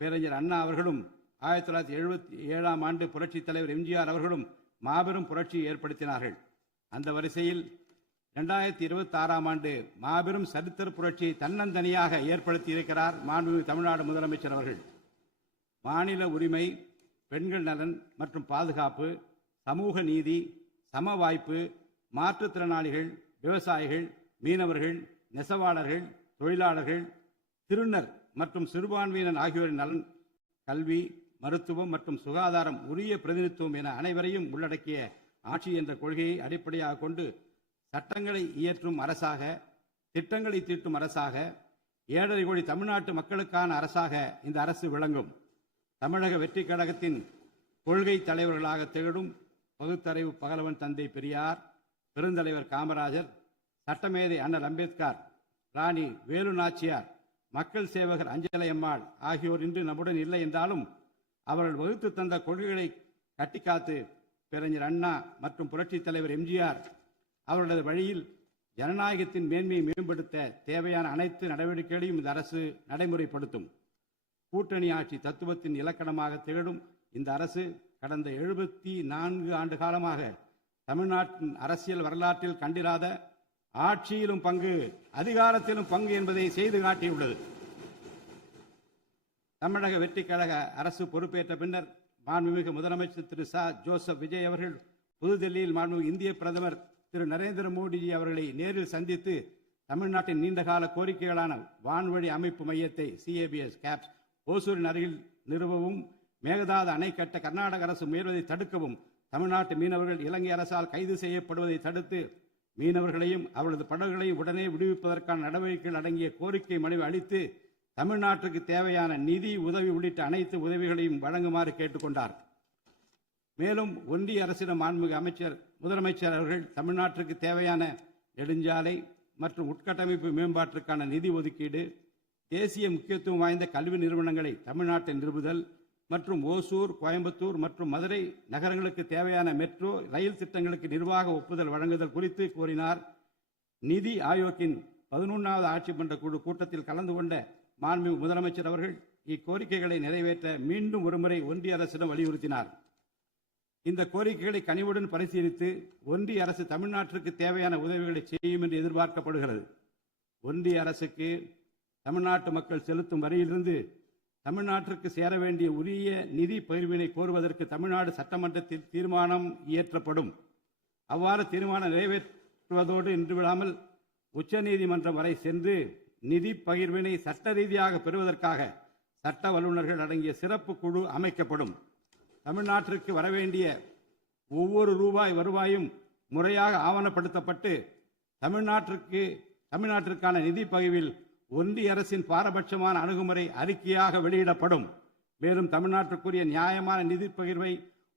பேரறிஞர் அண்ணா அவர்களும் 1977ஆம் ஆண்டு புரட்சித் தலைவர் எம்ஜிஆர் அவர்களும் மாபெரும் புரட்சியை ஏற்படுத்தினார்கள். அந்த வரிசையில் 2026ஆம் ஆண்டு மாபெரும் சரித்திர புரட்சியை தன்னந்தனியாக ஏற்படுத்தி இருக்கிறார் மாண்புமிகு தமிழ்நாடு முதலமைச்சர் அவர்கள். மாநில உரிமை, பெண்கள் நலன் மற்றும் பாதுகாப்பு, சமூக நீதி, சம வாய்ப்பு, மாற்றுத்திறனாளிகள், விவசாயிகள், மீனவர்கள், நெசவாளர்கள், தொழிலாளர்கள், திருநர் மற்றும் சிறுபான்மையினர் ஆகியோரின் நலன், கல்வி, மருத்துவம் மற்றும் சுகாதாரம், உரிய பிரதிநிதித்துவம் என அனைவரையும் உள்ளடக்கிய ஆட்சி என்ற கொள்கையை அடிப்படையாக கொண்டு சட்டங்களை இயற்றும் அரசாக, திட்டங்களை தீட்டும் அரசாக, 7.5 கோடி தமிழ்நாட்டு மக்களுக்கான அரசாக இந்த அரசு விளங்கும். தமிழக வெற்றி கழகத்தின் கொள்கை தலைவர்களாக திகழும் பகுத்தறிவு பகலவன் தந்தை பெரியார், பெருந்தலைவர் காமராஜர், சட்டமேதை அண்ணல் அம்பேத்கர், ராணி வேலு நாச்சியார், மக்கள் சேவகர் அஞ்சலை அம்மாள் ஆகியோர் இன்று நம்முடன் இல்லை என்றாலும் அவர்கள் வகுத்து தந்த கொள்கைகளை கட்டிக்காத்து பேரறிஞர் அண்ணா மற்றும் புரட்சித் தலைவர் எம்ஜிஆர் அவர்களது வழியில் ஜனநாயகத்தின் மேன்மையை மேம்படுத்த தேவையான அனைத்து நடவடிக்கைகளையும் இந்த அரசு நடைமுறைப்படுத்தும். கூட்டணி ஆட்சி தத்துவத்தின் இலக்கணமாக திகழும் இந்த அரசு கடந்த 74 ஆண்டு காலமாக தமிழ்நாட்டின் அரசியல் வரலாற்றில் கண்டிராத ஆட்சியிலும் பங்கு, அதிகாரத்திலும் பங்கு என்பதை செய்து காட்டியுள்ளது. தமிழக வெற்றி கழக அரசு பொறுப்பேற்ற பின்னர் மாண்புமிகு முதலமைச்சர் திரு ச. ஜோசப் விஜய் அவர்கள் புதுதில்லியில் மாண்புமிகு இந்திய பிரதமர் திரு நரேந்திர மோடிஜி அவர்களை நேரில் சந்தித்து தமிழ்நாட்டின் நீண்டகால கோரிக்கைகளான வான்வழி அமைப்பு மையத்தை CABS கேப்ஸ் ஓசூரின் அருகில் நிறுவவும், மேகதாது அணை கட்ட கர்நாடக அரசு முயல்வதை தடுக்கவும், தமிழ்நாட்டு மீனவர்கள் இலங்கை அரசால் கைது செய்யப்படுவதை தடுத்து மீனவர்களையும் அவரது படகுகளையும் உடனே விடுவிப்பதற்கான நடவடிக்கைகள் அடங்கிய கோரிக்கை மனுவை அளித்து தமிழ்நாட்டுக்கு தேவையான நிதி உதவி உள்ளிட்ட அனைத்து உதவிகளையும் வழங்குமாறு கேட்டுக்கொண்டார். மேலும் ஒன்றிய அரசிடம் மாண்புமிகு முதலமைச்சர் அவர்கள் தமிழ்நாட்டிற்கு தேவையான நெடுஞ்சாலை மற்றும் உட்கட்டமைப்பு மேம்பாட்டிற்கான நிதி ஒதுக்கீடு, தேசிய முக்கியத்துவம் வாய்ந்த கல்வி நிறுவனங்களை தமிழ்நாட்டில் நிறுவுதல் மற்றும் ஓசூர், கோயம்புத்தூர் மற்றும் மதுரை நகரங்களுக்கு தேவையான மெட்ரோ ரயில் திட்டங்களுக்கு நிர்வாக ஒப்புதல் வழங்குதல் குறித்து கோரினார். நிதி ஆயோக்கின் 11வது ஆட்சி மன்ற குழு கூட்டத்தில் கலந்து கொண்ட மாண்புமிகு முதலமைச்சர் அவர்கள் இக்கோரிக்கைகளை நிறைவேற்ற மீண்டும் ஒருமுறை ஒன்றிய அரசிடம் வலியுறுத்தினார். இந்த கோரிக்கைகளை கனிவுடன் பரிசீலித்து ஒன்றிய அரசு தமிழ்நாட்டிற்கு தேவையான உதவிகளை செய்யும் என்று எதிர்பார்க்கப்படுகிறது. ஒன்றிய அரசுக்கு தமிழ்நாட்டு மக்கள் செலுத்தும் வரியிலிருந்து தமிழ்நாட்டிற்கு சேர வேண்டிய உரிய நிதி பகிர்வினை கோருவதற்கு தமிழ்நாடு சட்டமன்றத்தில் தீர்மானம் இயற்றப்படும். அவ்வாறு தீர்மானம் நிறைவேற்றுவதோடு நின்றுவிடாமல் உச்சநீதிமன்றம் வரை சென்று நிதி பகிர்வினை சட்ட ரீதியாக பெறுவதற்காக சட்ட வல்லுநர்கள் அடங்கிய சிறப்பு குழு அமைக்கப்படும். தமிழ்நாட்டிற்கு வரவேண்டிய ஒவ்வொரு ரூபாய் வருவாயும் முறையாக ஆவணப்படுத்தப்பட்டு தமிழ்நாட்டிற்கான நிதி பகிர்வில் ஒன்றிய அரசின் பாரபட்சமான அணுகுமுறை அறிக்கையாக வெளியிடப்படும். மேலும் தமிழ்நாட்டிற்குரிய நியாயமான நிதி பகிர்வை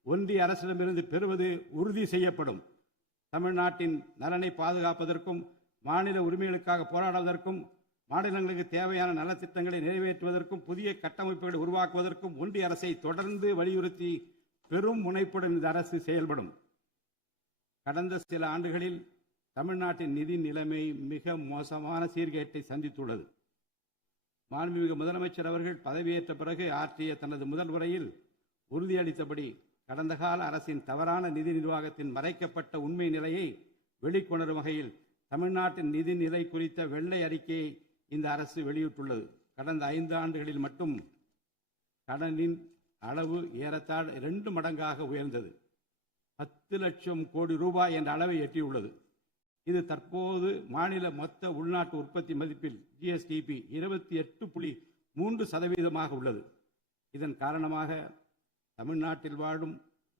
ஒன்றிய அரசிடமிருந்து பெறுவது உறுதி செய்யப்படும். தமிழ்நாட்டின் நலனை பாதுகாப்பதற்கும் மாநில உரிமைகளுக்காக போராடுவதற்கும் மாநிலங்களுக்கு தேவையான நலத்திட்டங்களை நிறைவேற்றுவதற்கும் புதிய கட்டமைப்புகளை உருவாக்குவதற்கும் ஒன்றிய அரசை தொடர்ந்து வலியுறுத்தி பெரும் முனைப்புடன் இந்த அரசு செயல்படும். கடந்த சில ஆண்டுகளில் தமிழ்நாட்டின் நிதி நிலைமை மிக மோசமான சீர்கேட்டை சந்தித்துள்ளது. மாண்புமிகு முதலமைச்சர் அவர்கள் பதவியேற்ற பிறகு ஆற்றிய தனது முதல் உரையில் உறுதியளித்தபடி கடந்த கால அரசின் தவறான நிதி நிர்வாகத்தின் மறைக்கப்பட்ட உண்மை நிலையை வெளிக்கொணரும் வகையில் தமிழ்நாட்டின் நிதி நிலை குறித்த வெள்ளை அறிக்கையை இந்த அரசு வெளியிட்டுள்ளது. கடந்த 5 ஆண்டுகளில் மட்டும் கடனின் அளவு ஏறத்தாழ 2 மடங்காக உயர்ந்தது. 10 லட்சம் கோடி ரூபாய் என்ற அளவை எட்டியுள்ளது. இது தற்போது மாநில மொத்த உள்நாட்டு உற்பத்தி மதிப்பில் ஜிஎஸ்டிபி 28.3% உள்ளது. இதன் காரணமாக தமிழ்நாட்டில் வாழும்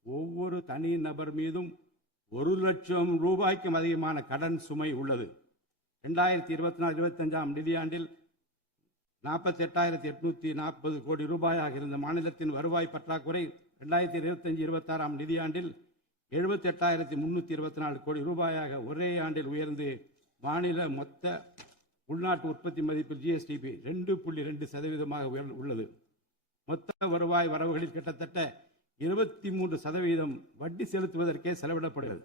ஒவ்வொரு தனி நபர் மீதும் 1 லட்சம் ரூபாய்க்கும் அதிகமான கடன் சுமை உள்ளது. 2024-25 நிதியாண்டில் 48,840 கோடி ரூபாயாக இருந்த மாநிலத்தின் வருவாய் பற்றாக்குறை 2025-26 நிதியாண்டில் 78,324 கோடி ரூபாயாக ஒரே ஆண்டில் உயர்ந்து மாநில மொத்த உள்நாட்டு உற்பத்தி மதிப்பில் ஜிஎஸ்டிபி 2.2% உள்ளது. மொத்த வருவாய் வரவுகளில் கிட்டத்தட்ட 23% வட்டி செலுத்துவதற்கே செலவிடப்படுகிறது.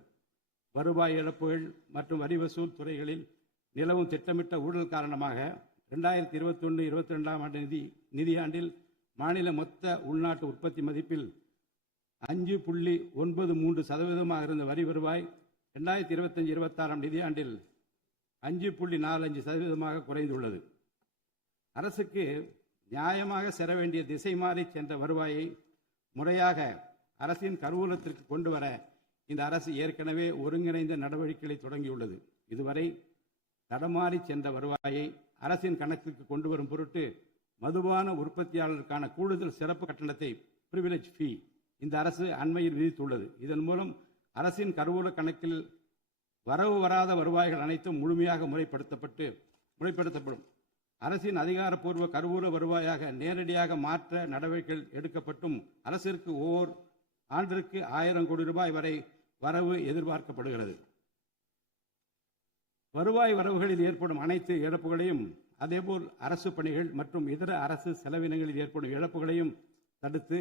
வருவாய் இழப்புகள் மற்றும் வரி வசூல் துறைகளில் நிலவும் திட்டமிட்ட ஊழல் காரணமாக 2021-22 நிதியாண்டில் மாநில மொத்த உள்நாட்டு உற்பத்தி மதிப்பில் 5.93% இருந்த வரி வருவாய் 2025-26 நிதியாண்டில் 5.45% குறைந்துள்ளது. அரசுக்கு நியாயமாக சேர வேண்டிய திசை மாறி சென்ற வருவாயை முறையாக அரசின் கருவூலத்திற்கு கொண்டு வர இந்த அரசு ஏற்கனவே ஒருங்கிணைந்த நடவடிக்கைகளை தொடங்கியுள்ளது. இதுவரை தடமாறி சென்ற வருவாயை அரசின் கணக்குக்கு கொண்டு வரும் பொருட்டு மதுபான உற்பத்தியாளருக்கான கூடுதல் சிறப்பு கட்டணத்தை பிரிவிலேஜ் ஃபீ இந்த அரசு அண்மையில் விதித்துள்ளது. இதன் மூலம் அரசின் கருவூல கணக்கில் வரவு வராத வருவாய்கள் அனைத்தும் முழுமையாக முறைப்படுத்தப்படும். அரசின் அதிகாரப்பூர்வ கருவூல வருவாயாக நேரடியாக மாற்ற நடவடிக்கைகள் எடுக்கப்பட்டும் அரசிற்கு ஓர் ஆண்டிற்கு 1000 கோடி ரூபாய் வரை வரவு எதிர்பார்க்கப்படுகிறது. வருவாய் வரவுகளில் ஏற்படும் அனைத்து இழப்புகளையும் அதேபோல் அரசு பணிகள் மற்றும் இதர அரசு செலவினங்களில் ஏற்படும் இழப்புகளையும் தடுத்து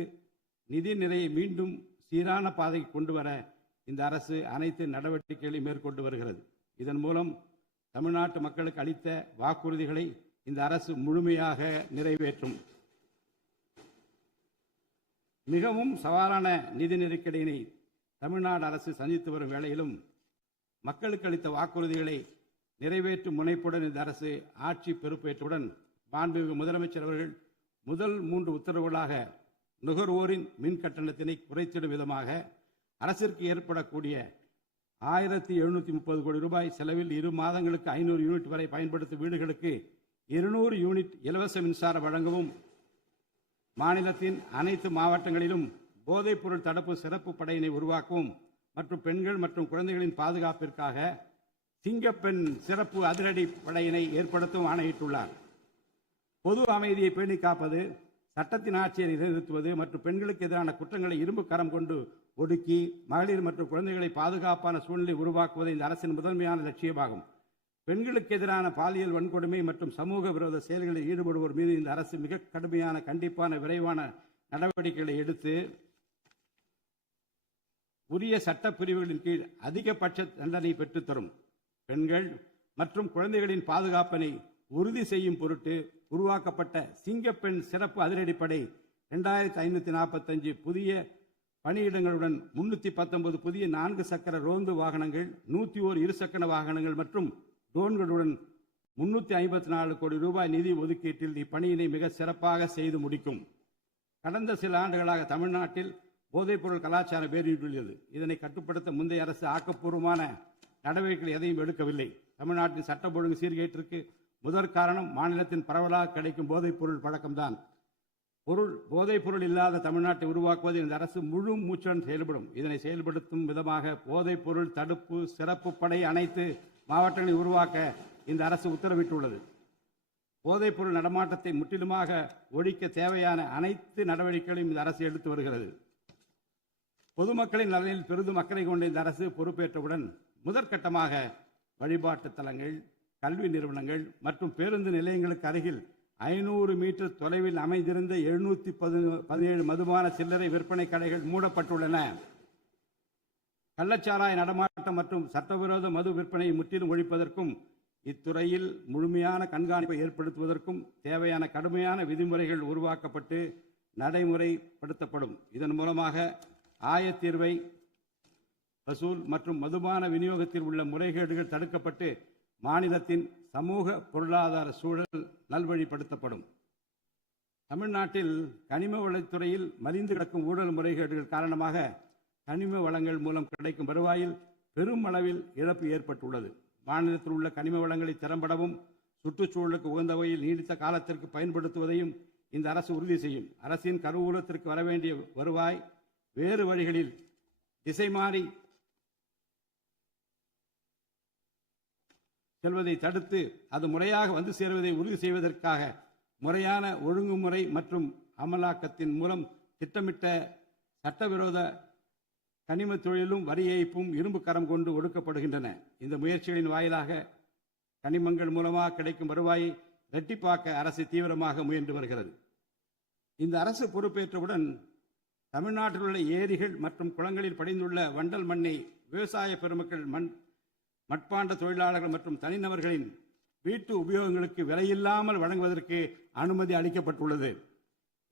நிதி நிலையை மீண்டும் சீரான பாதைக்கு கொண்டு வர இந்த அரசு அனைத்து நடவடிக்கைகளையும் மேற்கொண்டு வருகிறது. இதன் மூலம் தமிழ்நாட்டு மக்களுக்கு அளித்த வாக்குறுதிகளை இந்த அரசு முழுமையாக நிறைவேற்றும். மிகவும் சவாலான நிதி நெருக்கடியினை தமிழ்நாடு அரசு சந்தித்து வரும் வேளையிலும் மக்களுக்கு அளித்த வாக்குறுதிகளை நிறைவேற்றும் முனைப்புடன் இந்த அரசு ஆட்சி பொறுப்பேற்றவுடன் மாண்புமிகு முதலமைச்சர் அவர்கள் முதல் 3 உத்தரவுகளாக நுகர்வோரின் மின் கட்டணத்தினை குறைத்திடும் விதமாக அரசிற்கு ஏற்படக்கூடிய 1730 கோடி ரூபாய் செலவில் 2 மாதங்களுக்கு 500 யூனிட் வரை பயன்படுத்தும் வீடுகளுக்கு 200 யூனிட் இலவச மின்சாரம் வழங்கவும், மாநிலத்தின் அனைத்து மாவட்டங்களிலும் போதைப்பொருள் தடுப்பு சிறப்பு படையினை உருவாக்கவும் மற்றும் பெண்கள் மற்றும் குழந்தைகளின் பாதுகாப்பிற்காக சிங்கப்பெண் சிறப்பு அதிரடி படையினை ஏற்படுத்தவும் ஆணையிட்டுள்ளார். பொது அமைதியை பேணி காப்பது, சட்டத்தின் ஆட்சியை நிலைநிறுத்துவது மற்றும் பெண்களுக்கு எதிரான குற்றங்களை இரும்பு கரம் கொண்டு ஒடுக்கி மகளிர் மற்றும் குழந்தைகளை பாதுகாப்பான சூழ்நிலை உருவாக்குவது இந்த அரசின் முதன்மையான லட்சியமாகும். பெண்களுக்கு எதிரான பாலியல் வன்கொடுமை மற்றும் சமூக விரோத செயல்களில் ஈடுபடுவோர் மீது இந்த அரசு மிக கடுமையான கண்டிப்பான விரைவான நடவடிக்கைகளை எடுத்து உரிய சட்டப்பிரிவுகளின் கீழ் அதிகபட்ச தண்டனை பெற்றுத்தரும். பெண்கள் மற்றும் குழந்தைகளின் பாதுகாப்பினை உறுதி செய்யும் பொருட்டு உருவாக்கப்பட்ட சிங்கப்பெண் சிறப்பு அதிரடிப்படை 2545 புதிய பணியிடங்களுடன் 319 புதிய 4 சக்கர ரோந்து வாகனங்கள், 101 இருசக்கர வாகனங்கள் மற்றும் ட்ரோன்களுடன் 354 கோடி ரூபாய் நிதி ஒதுக்கீட்டில் இப்பணியினை மிக சிறப்பாக செய்து முடிக்கும். கடந்த சில ஆண்டுகளாக தமிழ்நாட்டில் போதைப்பொருள் கலாச்சாரம் வேரூன்றியுள்ளது. இதனை கட்டுப்படுத்த முந்தைய அரசு ஆக்கப்பூர்வமான நடவடிக்கைகள் எதையும் எடுக்கவில்லை. தமிழ்நாட்டின் சட்டம் ஒழுங்கு சீர்கேட்டிற்கு முதற் காரணம் மாநிலத்தின் பரவலாக கிடைக்கும் போதைப்பொருள் பழக்கம்தான். போதைப்பொருள் இல்லாத தமிழ்நாட்டை உருவாக்குவதில் இந்த அரசு முழு மூச்சுடன் செயல்படும். இதனை செயல்படுத்தும் விதமாக போதைப்பொருள் தடுப்பு சிறப்பு படை அனைத்து மாவட்டங்களில் உருவாக்க இந்த அரசு உத்தரவிட்டுள்ளது. போதைப்பொருள் நடமாட்டத்தை முற்றிலுமாக ஒழிக்க தேவையான அனைத்து நடவடிக்கைகளையும் இந்த அரசு எடுத்து வருகிறது. பொதுமக்களின் நலனில் பெரிதும் அக்கறை கொண்ட இந்த அரசு பொறுப்பேற்றவுடன் முதற்கட்டமாக வழிபாட்டு தலங்கள், கல்வி நிறுவனங்கள் மற்றும் பேருந்து நிலையங்களுக்கு அருகில் 500 மீட்டர் தொலைவில் அமைந்திருந்த 717 மதுபான சில்லறை விற்பனை கடைகள் மூடப்பட்டுள்ளன. கள்ளச்சாராய நடமாட்டம் மற்றும் சட்டவிரோத மது விற்பனையை முற்றிலும் ஒழிப்பதற்கும் இத்துறையில் முழுமையான கண்காணிப்பை ஏற்படுத்துவதற்கும் தேவையான கடுமையான விதிமுறைகள் உருவாக்கப்பட்டு நடைமுறைப்படுத்தப்படும். இதன் மூலமாக ஆயத்தீர்வை வசூல் மற்றும் மதுபான விநியோகத்தில் உள்ள முறைகேடுகள் தடுக்கப்பட்டு மாநிலத்தின் சமூக பொருளாதார சூழல் நல்வழிப்படுத்தப்படும். தமிழ்நாட்டில் கனிம வளத்துறையில் மலிந்து கிடக்கும் ஊழல் முறைகேடுகள் காரணமாக கனிம வளங்கள் மூலம் கிடைக்கும் வருவாயில் பெரும் அளவில் இழப்பு ஏற்பட்டுள்ளது. மாநிலத்தில் உள்ள கனிம வளங்களை திறம்படவும் சுற்றுச்சூழலுக்கு உகந்த வகையில் நீடித்த காலத்திற்கு பயன்படுத்துவதையும் இந்த அரசு உறுதி செய்யும். அரசின் கருவூலத்திற்கு வரவேண்டிய வருவாய் வேறு வழிகளில் திசை மாறி செல்வதை தடுத்து அது முறையாக வந்து சேருவதை உறுதி செய்வதற்காக முறையான ஒழுங்குமுறை மற்றும் அமலாக்கத்தின் மூலம் திட்டமிட்ட சட்டவிரோத கனிம தொழிலும் வரி ஏய்ப்பும் இரும்பு கரம் கொண்டு ஒடுக்கப்படுகின்றன. இந்த முயற்சிகளின் வாயிலாக கனிமங்கள் மூலமாக கிடைக்கும் வருவாயை இரட்டிப்பாக்க அரசு தீவிரமாக முயன்று வருகிறது. இந்த அரசு பொறுப்பேற்றவுடன் தமிழ்நாட்டில் உள்ள ஏரிகள் மற்றும் குளங்களில் படிந்துள்ள வண்டல் மண்ணை விவசாய பெருமக்கள், மட்பாண்ட தொழிலாளர்கள் மற்றும் தனிநபர்களின் வீட்டு உபயோகங்களுக்கு விலையில்லாமல் வழங்குவதற்கு அனுமதி அளிக்கப்பட்டுள்ளது.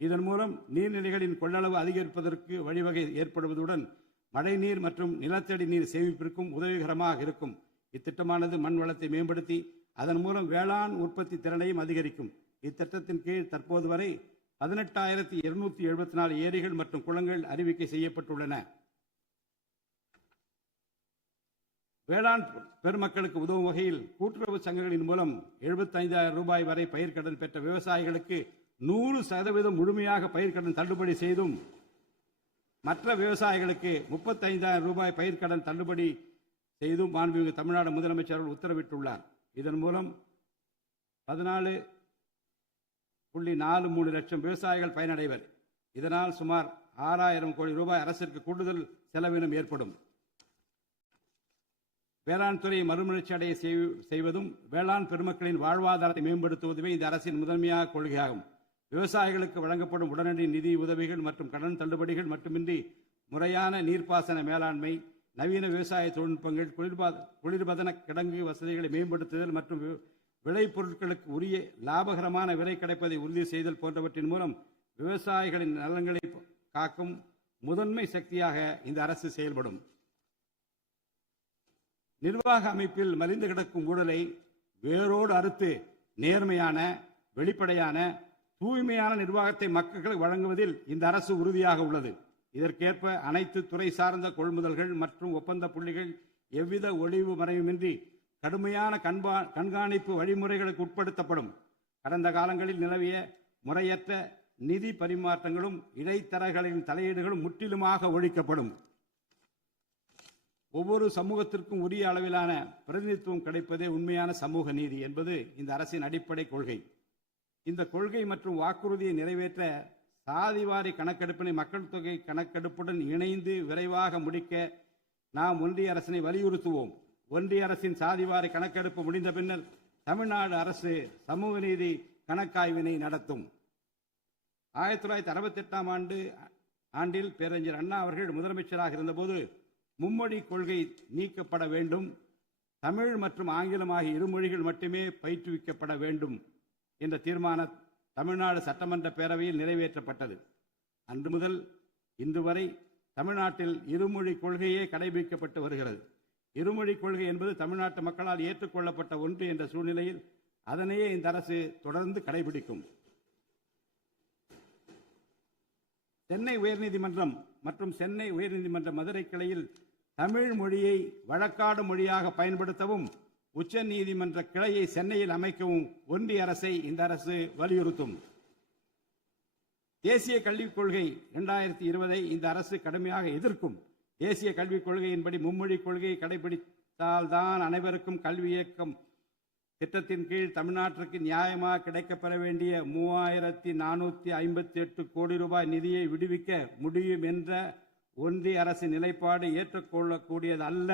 இதன் மூலம் நீர்நிலைகளின் கொள்ளளவு அதிகரிப்பதற்கு வழிவகை ஏற்படுவதுடன் மழைநீர் மற்றும் நிலத்தடி நீர் சேமிப்பிற்கும் உதவிகரமாக இருக்கும். இத்திட்டமானது மண் வளத்தை மேம்படுத்தி அதன் மூலம் வேளாண் உற்பத்தி திறனையும் அதிகரிக்கும். இத்திட்டத்தின் கீழ் தற்போது வரை 18,274 ஏரிகள் மற்றும் குளங்கள் அறிவிக்கை செய்யப்பட்டுள்ளன. வேளாண் பெருமக்களுக்கு உதவும் வகையில் கூட்டுறவு சங்கங்களின் மூலம் 75,000 ரூபாய் வரை பயிர்க்கடன் பெற்ற விவசாயிகளுக்கு 100% முழுமையாக பயிர்க்கடன் தள்ளுபடி செய்தும், மற்ற விவசாயிகளுக்கு 35,000 ரூபாய் பயிர்க்கடன் தள்ளுபடி செய்தும் மாண்புமிகு தமிழ்நாடு முதலமைச்சர் அவர்கள் உத்தரவிட்டுள்ளார். இதன் மூலம் 14.43 லட்சம் விவசாயிகள் பயனடைவர். இதனால் சுமார் 6,000 கோடி ரூபாய் அரசிற்கு கூடுதல் செலவினம் ஏற்படும். வேளாண் துறையை மறுமலர்ச்சி அடைய செய்வதும் வேளாண் பெருமக்களின் வாழ்வாதாரத்தை மேம்படுத்துவதுமே இந்த அரசின் முதன்மையாக கொள்கையாகும். விவசாயிகளுக்கு வழங்கப்படும் உடனடி நிதி உதவிகள் மற்றும் கடன் தள்ளுபடிகள் மட்டுமின்றி முறையான நீர்ப்பாசன மேலாண்மை, நவீன விவசாய தொழில்நுட்பங்கள், குளிர்பதன கிடங்கு வசதிகளை மேம்படுத்துதல் மற்றும் விளைபொருட்களுக்கு உரிய லாபகரமான விலை கிடைப்பதை உறுதி செய்தல் போன்றவற்றின் மூலம் விவசாயிகளின் நலன்களை காக்கும் முதன்மை சக்தியாக இந்த அரசு செயல்படும். நிர்வாக அமைப்பில் மலிந்து கிடக்கும் ஊழலை வேரோடு அறுத்து நேர்மையான, வெளிப்படையான, தூய்மையான நிர்வாகத்தை மக்களுக்கு வழங்குவதில் இந்த அரசு உறுதியாக உள்ளது. இதற்கேற்ப அனைத்து துறை சார்ந்த கொள்முதல்கள் மற்றும் ஒப்பந்த புள்ளிகள் எவ்வித ஒளிவு மறைவுமின்றி கடுமையான கண்காணிப்பு வழிமுறைகளுக்கு உட்படுத்தப்படும். கடந்த காலங்களில் நிலவிய முறையற்ற நிதி பரிமாற்றங்களும் இடைத்தரகர்களின் தலையீடுகளும் முற்றிலுமாக ஒழிக்கப்படும். ஒவ்வொரு சமூகத்திற்கும் உரிய அளவிலான பிரதிநிதித்துவம் கிடைப்பதே உண்மையான சமூக நீதி என்பது இந்த அரசின் அடிப்படை கொள்கை. இந்த கொள்கை மற்றும் வாக்குறுதியை நிறைவேற்ற சாதிவாரி கணக்கெடுப்பினை மக்கள் தொகை கணக்கெடுப்புடன் இணைந்து விரைவாக முடிக்க நாம் ஒன்றிய அரசினை வலியுறுத்துவோம். ஒன்றிய அரசின் சாதிவாரி கணக்கெடுப்பு முடிந்த பின்னர் தமிழ்நாடு அரசு சமூக நீதி கணக்காய்வினை நடத்தும். 1968 ஆண்டில் பேரறிஞர் அண்ணா அவர்கள் முதலமைச்சராக இருந்தபோது மும்மொழி கொள்கை நீக்கப்பட வேண்டும், தமிழ் மற்றும் ஆங்கிலம் ஆகிய இருமொழிகள் மட்டுமே பயிற்றுவிக்கப்பட வேண்டும் என்ற தீர்மானம் தமிழ்நாடு சட்டமன்ற பேரவையில் நிறைவேற்றப்பட்டது. அன்று முதல் இன்று வரை தமிழ்நாட்டில் இருமொழி கொள்கையே கடைபிடிக்கப்பட்டு வருகிறது. இருமொழி கொள்கை என்பது தமிழ்நாட்டு மக்களால் ஏற்றுக்கொள்ளப்பட்ட ஒன்று என்ற சூழ்நிலையில் அதனையே இந்த அரசு தொடர்ந்து கடைபிடிக்கும். சென்னை உயர்நீதிமன்றம் மற்றும் சென்னை உயர்நீதிமன்ற மதுரை கிளையில் தமிழ் மொழியை வழக்காடு மொழியாக பயன்படுத்தவும் உச்ச நீதிமன்ற கிளையை சென்னையில் அமைக்கவும் ஒன்றிய அரசை இந்த அரசு வலியுறுத்தும். தேசிய கல்விக் கொள்கை 2020 இந்த அரசு கடுமையாக எதிர்க்கும். தேசிய கல்விக் கொள்கையின்படி மும்மொழி கொள்கையை கடைபிடித்தால்தான் அனைவருக்கும் கல்வி இயக்கம் திட்டத்தின் கீழ் தமிழ்நாட்டிற்கு நியாயமாக கிடைக்கப்பெற வேண்டிய 3458 கோடி ரூபாய் நிதியை விடுவிக்க முடியும் என்ற ஒன்றிய அரசின் நிலைப்பாடு ஏற்றுக்கொள்ளக்கூடியது அல்ல.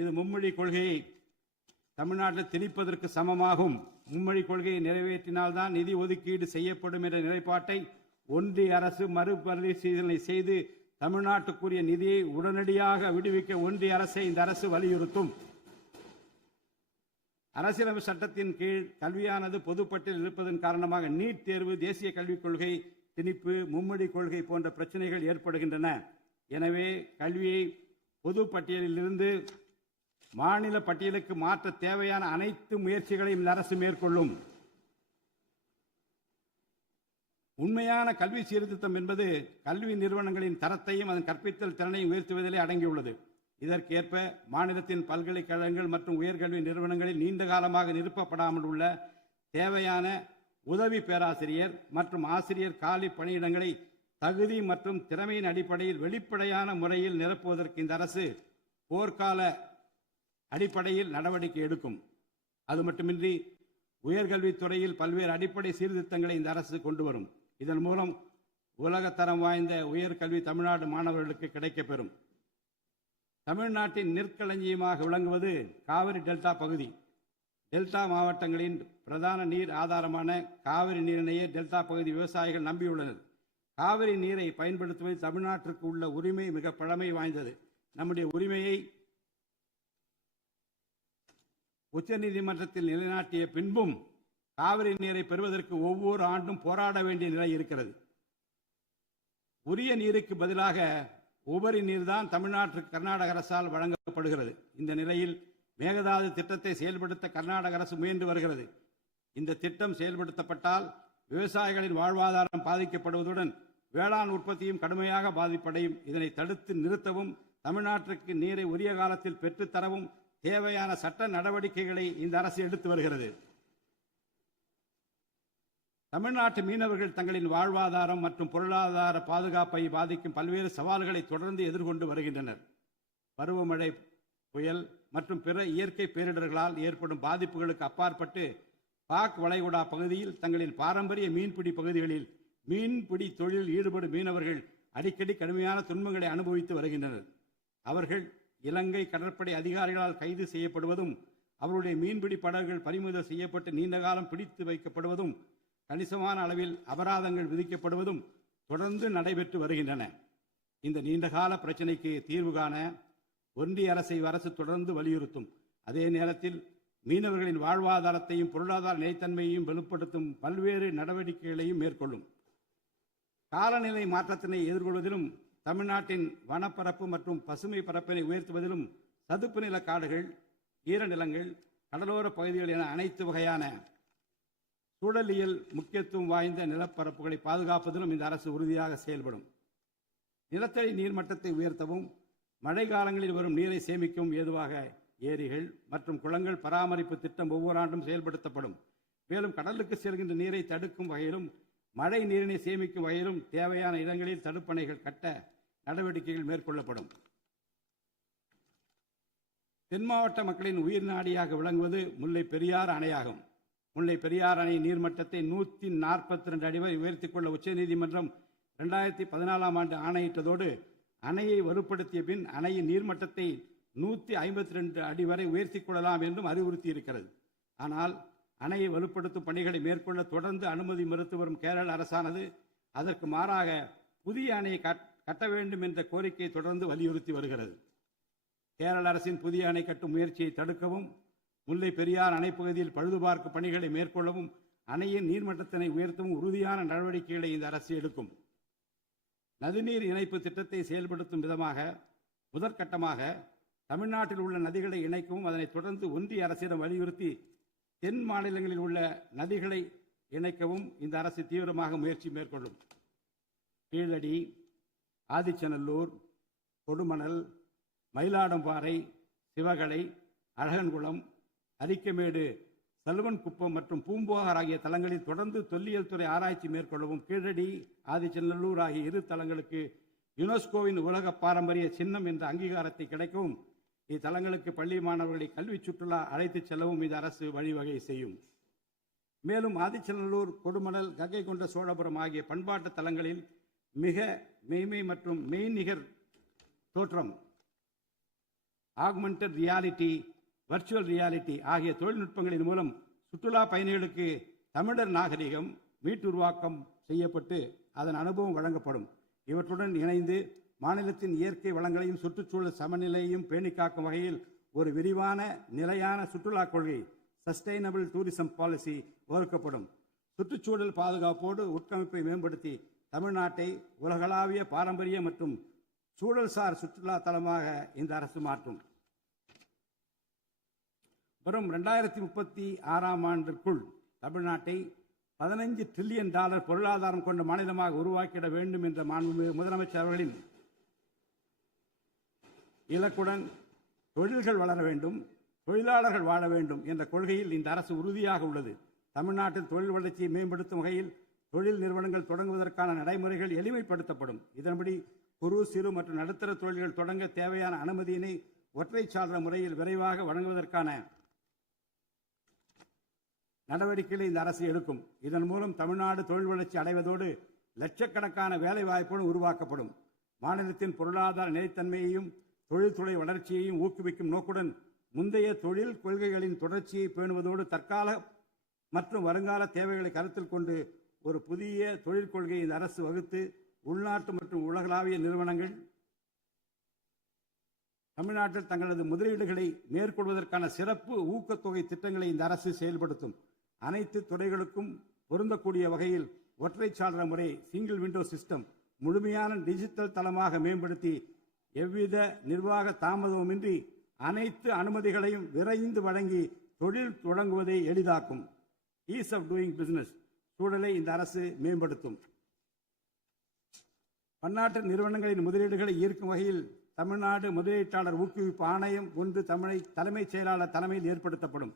இது மும்மொழி கொள்கையை தமிழ்நாட்டில் திணிப்பதற்கு சமமாகும். மும்மொழி கொள்கையை நிறைவேற்றினால்தான் நிதி ஒதுக்கீடு செய்யப்படும் என்ற நிலைப்பாட்டை ஒன்றிய அரசு மறுபரிசீலனை செய்து தமிழ்நாட்டுக்குரிய நிதியை உடனடியாக விடுவிக்க ஒன்றிய அரசை இந்த அரசு வலியுறுத்தும். அரசியலமைப்பு சட்டத்தின் கீழ் கல்வியானது பொதுப்பட்டியலில் இருப்பதன் காரணமாக நீட் தேர்வு, தேசிய கல்விக் கொள்கை திணிப்பு, மும்மொழி கொள்கை போன்ற பிரச்சனைகள் ஏற்படுகின்றன. எனவே கல்வியை பொது பட்டியலில் இருந்து மாநில பட்டியலுக்கு மாற்ற தேவையான அனைத்து முயற்சிகளையும் இந்த அரசு மேற்கொள்ளும். உண்மையான கல்வி சீர்திருத்தம் என்பது கல்வி நிறுவனங்களின் தரத்தையும் அதன் கற்பித்தல் திறனையும் உயர்த்துவதிலே அடங்கியுள்ளது. இதற்கேற்ப மாநிலத்தின் பல்கலைக்கழகங்கள் மற்றும் உயர்கல்வி நிறுவனங்களில் நீண்ட காலமாக நிரப்பப்படாமல் உள்ள தேவையான உதவி பேராசிரியர் மற்றும் ஆசிரியர் காலி பணியிடங்களை தகுதி மற்றும் திறமையின் அடிப்படையில் வெளிப்படையான முறையில் நிரப்புவதற்கு இந்த அரசு போர்க்கால அடிப்படையில் நடவடிக்கை எடுக்கும். அது மட்டுமின்றி உயர்கல்வித்துறையில் பல்வேறு அடிப்படை சீர்திருத்தங்களை இந்த அரசு கொண்டு வரும். இதன் மூலம் உலகத்தரம் வாய்ந்த உயர்கல்வி தமிழ்நாடு மாணவர்களுக்கு கிடைக்கப்பெறும். தமிழ்நாட்டின் நெற்களஞ்சியமாக விளங்குவது காவிரி டெல்டா பகுதி. டெல்டா மாவட்டங்களின் பிரதான நீர் ஆதாரமான காவிரி நீரினையே டெல்டா பகுதி விவசாயிகள் நம்பியுள்ளனர். காவிரி நீரை பயன்படுத்துவதில் தமிழ்நாட்டிற்கு உள்ள உரிமை மிக பழமை வாய்ந்தது. நம்முடைய உரிமையை உச்சநீதிமன்றத்தில் நிலைநாட்டிய பின்பும் காவிரி நீரை பெறுவதற்கு ஒவ்வொரு ஆண்டும் போராட வேண்டிய நிலை இருக்கிறது. உரிய நீருக்கு பதிலாக உபரி நீர்தான் தமிழ்நாட்டிற்கு கர்நாடக அரசால் வழங்கப்படுகிறது. இந்த நிலையில் மேகதாது திட்டத்தை செயல்படுத்த கர்நாடக அரசு முயன்று வருகிறது. இந்த திட்டம் செயல்படுத்தப்பட்டால் விவசாயிகளின் வாழ்வாதாரம் பாதிக்கப்படுவதுடன் வேளாண் உற்பத்தியும் கடுமையாக பாதிப்படையும். இதனை தடுத்து நிறுத்தவும் தமிழ்நாட்டிற்கு நீரை உரிய காலத்தில் பெற்றுத்தரவும் தேவையான சட்ட நடவடிக்கைகளை இந்த அரசு எடுத்து வருகிறது. தமிழ்நாட்டு மீனவர்கள் தங்களின் வாழ்வாதாரம் மற்றும் பொருளாதார பாதுகாப்பை பாதிக்கும் பல்வேறு சவால்களை தொடர்ந்து எதிர்கொண்டு வருகின்றனர். பருவமழை, புயல் மற்றும் பிற இயற்கை பேரிடர்களால் ஏற்படும் பாதிப்புகளுக்கு அப்பாற்பட்டு பாக் வளைகுடா பகுதியில் தங்களின் பாரம்பரிய மீன்பிடி பகுதிகளில் மீன்பிடி தொழிலில் ஈடுபடும் மீனவர்கள் அடிக்கடி கடுமையான துன்பங்களை அனுபவித்து வருகின்றனர். அவர்கள் இலங்கை கடற்படை அதிகாரிகளால் கைது செய்யப்படுவதும் அவருடைய மீன்பிடி படகுகள் பறிமுதல் செய்யப்பட்டு நீண்ட காலம் பிடித்து வைக்கப்படுவதும் கணிசமான அளவில் அபராதங்கள் விதிக்கப்படுவதும் தொடர்ந்து நடைபெற்று வருகின்றன. இந்த நீண்டகால பிரச்சினைக்கு தீர்வு காண ஒன்றிய அரசு தொடர்ந்து வலியுறுத்தும். அதே நேரத்தில் மீனவர்களின் வாழ்வாதாரத்தையும் பொருளாதார நிலைத்தன்மையையும் வலுப்படுத்தும் பல்வேறு நடவடிக்கைகளையும் மேற்கொள்ளும். காலநிலை மாற்றத்தினை எதிர்கொள்வதிலும் தமிழ்நாட்டின் வனப்பரப்பு மற்றும் பசுமை பரப்பினை உயர்த்துவதிலும் சதுப்பு நில காடுகள், ஈரநிலங்கள், கடலோர பகுதிகள் என அனைத்து வகையான சூழலியல் முக்கியத்துவம் வாய்ந்த நிலப்பரப்புகளை பாதுகாப்பதிலும் இந்த அரசு உறுதியாக செயல்படும். நிலத்தடி நீர்மட்டத்தை உயர்த்தவும் மழை காலங்களில் வரும் நீரை சேமிக்கவும் ஏதுவாக ஏரிகள் மற்றும் குளங்கள் பராமரிப்பு திட்டம் ஒவ்வொரு ஆண்டும் செயல்படுத்தப்படும். மேலும் கடலுக்கு செல்கின்ற நீரை தடுக்கும் வகையிலும் மழை நீரினை சேமிக்கும் வகையிலும் தேவையான இடங்களில் தடுப்பணைகள் கட்ட நடவடிக்கைகள் மேற்கொள்ளப்படும். தென் மாவட்ட மக்களின் உயிர் நாடியாக விளங்குவது முல்லை பெரியாறு அணையாகும். முல்லை பெரியாறு அணை நீர்மட்டத்தை 142 அடி வரை உயர்த்திக் கொள்ள உச்சநீதிமன்றம் 2014 ஆண்டு ஆணையிட்டதோடு அணையை வலுப்படுத்திய பின் அணையின் நீர்மட்டத்தை 152 அடி வரை உயர்த்திக் கொள்ளலாம் என்றும் அறிவுறுத்தி இருக்கிறது. ஆனால் அணையை வலுப்படுத்தும் பணிகளை மேற்கொள்ள தொடர்ந்து அனுமதி மறுத்து வரும் கேரள அரசானது அதற்கு மாறாக புதிய அணையை கட்ட வேண்டும் என்ற கோரிக்கையை தொடர்ந்து வலியுறுத்தி வருகிறது. கேரள அரசின் புதிய அணை கட்டும் முயற்சியை தடுக்கவும், முல்லை பெரியார் அணைப்பகுதியில் பழுதுபார்க்கும் பணிகளை மேற்கொள்ளவும், அணையின் நீர்மட்டத்தினை உயர்த்தவும் உறுதியான நடவடிக்கைகளை இந்த அரசு எடுக்கும். நதிநீர் இணைப்பு திட்டத்தை செயல்படுத்தும் விதமாக முதற்கட்டமாக தமிழ்நாட்டில் உள்ள நதிகளை இணைக்கவும், அதனைத் தொடர்ந்து ஒன்றிய அரசிடம் வலியுறுத்தி தென் மாநிலங்களில் உள்ள நதிகளை இணைக்கவும் இந்த அரசு தீவிரமாக முயற்சி மேற்கொள்ளும். கீழடி, ஆதிச்சநல்லூர், கொடுமணல், மயிலாடும்பாறை, சிவகலை, அழகன்குளம், அரிக்கமேடு, செல்வன்குப்பம் மற்றும் பூம்புகார் ஆகிய தலங்களில் தொடர்ந்து தொல்லியல் துறை ஆராய்ச்சி மேற்கொள்ளவும், கீழடி, ஆதிச்சநல்லூர் ஆகிய இரு தலங்களுக்கு யுனெஸ்கோவின் உலக பாரம்பரிய சின்னம் என்ற அங்கீகாரத்தை கிடைக்கவும், இத்தலங்களுக்கு பள்ளி மாணவர்களை கல்வி சுற்றுலா அழைத்துச் செல்லவும் இந்த அரசு வழிவகை செய்யும். மேலும் ஆதிச்சநல்லூர், கொடுமணல், கங்கை கொண்ட சோழபுரம் ஆகிய பண்பாட்டு தலங்களில் மிக மெய்மை மற்றும் மெய்நிகர் தோற்றம், ஆக்மெண்டட் ரியாலிட்டி, வர்ச்சுவல் ரியாலிட்டி ஆகிய தொழில்நுட்பங்களின் மூலம் சுற்றுலா பயணிகளுக்கு தமிழர் நாகரிகம் மீட்டுருவாக்கம் செய்யப்பட்டு அதன் அனுபவம் வழங்கப்படும். இவற்றுடன் இணைந்து மாநிலத்தின் இயற்கை வளங்களையும் சுற்றுச்சூழல் சமநிலையையும் பேணி காக்கும் வகையில் ஒரு விரிவான நிலையான சுற்றுலா கொள்கை, சஸ்டைனபிள் டூரிசம் பாலிசி வகுக்கப்படும். சுற்றுச்சூழல் பாதுகாப்போடு உட்கமைப்பை மேம்படுத்தி தமிழ்நாட்டை உலகளாவிய பாரம்பரிய மற்றும் சூழல்சார் சுற்றுலா தலமாக இந்த அரசு மாற்றும். வரும் 2036ஆம் ஆண்டிற்குள் தமிழ்நாட்டை $15 டிரில்லியன் பொருளாதாரம் கொண்ட மாநிலமாக உருவாக்கிட வேண்டும் என்ற முதலமைச்சர் அவர்களின் இலக்குடன் தொழில்கள் வளர வேண்டும், தொழிலாளர்கள் வாழ வேண்டும் என்ற கொள்கையில் இந்த அரசு உறுதியாக உள்ளது. தமிழ்நாட்டில் தொழில் வளர்ச்சியை மேம்படுத்தும் வகையில் தொழில் நிறுவனங்கள் தொடங்குவதற்கான நடைமுறைகள் எளிமைப்படுத்தப்படும். இதன்படி குறு, சிறு மற்றும் நடுத்தர தொழில்கள் தொடங்க தேவையான அனுமதியினை ஒற்றைச்சாளர முறையில் விரைவாக வழங்குவதற்கான நடவடிக்கைகளை இந்த அரசு எடுக்கும். இதன் மூலம் தமிழ்நாடு தொழில் வளர்ச்சி அடைவதோடு லட்சக்கணக்கான வேலை வாய்ப்புகளும் உருவாக்கப்படும். மாநிலத்தின் பொருளாதார நிலைத்தன்மையையும் தொழில்துறை வளர்ச்சியையும் ஊக்குவிக்கும் நோக்குடன் முந்தைய தொழில் கொள்கைகளின் தொடர்ச்சியை பேணுவதோடு தற்கால மற்றும் வருங்கால தேவைகளை கருத்தில் கொண்டு ஒரு புதிய தொழில் கொள்கையை இந்த அரசு வகுத்து உள்நாட்டு மற்றும் உலகளாவிய நிறுவனங்கள் தமிழ்நாட்டில் தங்களது முதலீடுகளை மேற்கொள்வதற்கான சிறப்பு ஊக்கத்தொகை திட்டங்களை இந்த அரசு செயல்படுத்தும். அனைத்து துறைகளுக்கும் பொருந்தக்கூடிய வகையில் ஒற்றைச்சாளர முறை, சிங்கிள் விண்டோ சிஸ்டம் முழுமையான டிஜிட்டல் தளமாக மேம்படுத்தி எவ்வித நிர்வாக தாமதமுமின்றி அனைத்து அனுமதிகளையும் விரைந்து வழங்கி தொழில் தொடங்குவதை எளிதாக்கும். ஈஸ் ஆஃப் டூயிங் பிசினஸ் சூழலை இந்த அரசு மேம்படுத்தும். பன்னாட்டு நிறுவனங்களின் முதலீடுகளை ஈர்க்கும் வகையில் தமிழ்நாடு முதலீட்டாளர் ஊக்குவிப்பு ஆணையம் ஒன்று தலைமைச் செயலாளர் தலைமையில் ஏற்படுத்தப்படும்.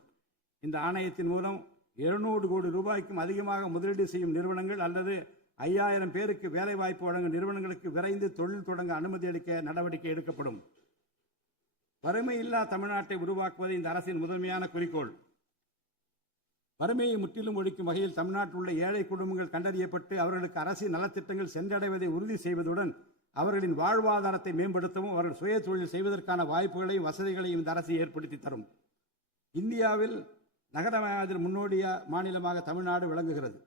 இந்த ஆணையத்தின் மூலம் 200 கோடி ரூபாய்க்கும் அதிகமாக முதலீடு செய்யும் நிறுவனங்கள் அல்லது 5000 பேருக்கு வேலைவாய்ப்பு வழங்கும் நிறுவனங்களுக்கு விரைந்து தொழில் தொடங்க அனுமதி அளிக்க நடவடிக்கை எடுக்கப்படும். வறுமையில்லா தமிழ்நாட்டை உருவாக்குவது இந்த அரசின் முதன்மையான குறிக்கோள். வறுமையை முற்றிலும் ஒழிக்கும் வகையில் தமிழ்நாட்டில் உள்ள ஏழை குடும்பங்கள் கண்டறியப்பட்டு அவர்களுக்கு அரசின் நலத்திட்டங்கள் சென்றடைவதை உறுதி செய்வதுடன் அவர்களின் வாழ்வாதாரத்தை மேம்படுத்தவும் அவர்கள் சுய தொழில் செய்வதற்கான வாய்ப்புகளையும் வசதிகளையும் இந்த அரசு ஏற்படுத்தி தரும். இந்தியாவில் நகரமயமாதல் முன்னோடிய மாநிலமாக தமிழ்நாடு விளங்குகிறது.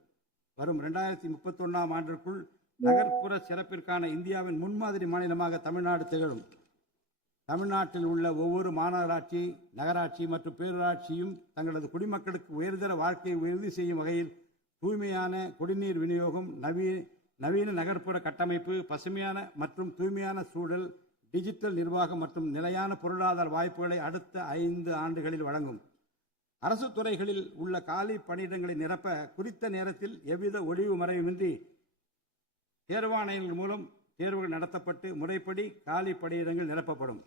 வரும் 2031ஆம் ஆண்டிற்குள் நகர்ப்புற சிறப்பிற்கான இந்தியாவின் முன்மாதிரி மாநிலமாக தமிழ்நாடு திகழும். தமிழ்நாட்டில் உள்ள ஒவ்வொரு மாநகராட்சி, நகராட்சி மற்றும் பேரூராட்சியும் தங்களது குடிமக்களுக்கு உயர்தர வாழ்க்கையை உறுதி செய்யும் வகையில் தூய்மையான குடிநீர் விநியோகம், நவீன நகர்ப்புற கட்டமைப்பு, பசுமையான மற்றும் தூய்மையான சூழல், டிஜிட்டல் நிர்வாகம் மற்றும் நிலையான பொருளாதார வாய்ப்புகளை அடுத்த 5 ஆண்டுகளில் வழங்கும். அரசு துறைகளில் உள்ள காலி பணியிடங்களை நிரப்ப குறித்த நேரத்தில் எவ்வித ஒளிவு மறைவுமின்றி தேர்வாணையங்கள் மூலம் தேர்வுகள் நடத்தப்பட்டு முறைப்படி காலி பணியிடங்கள் நிரப்பப்படும்.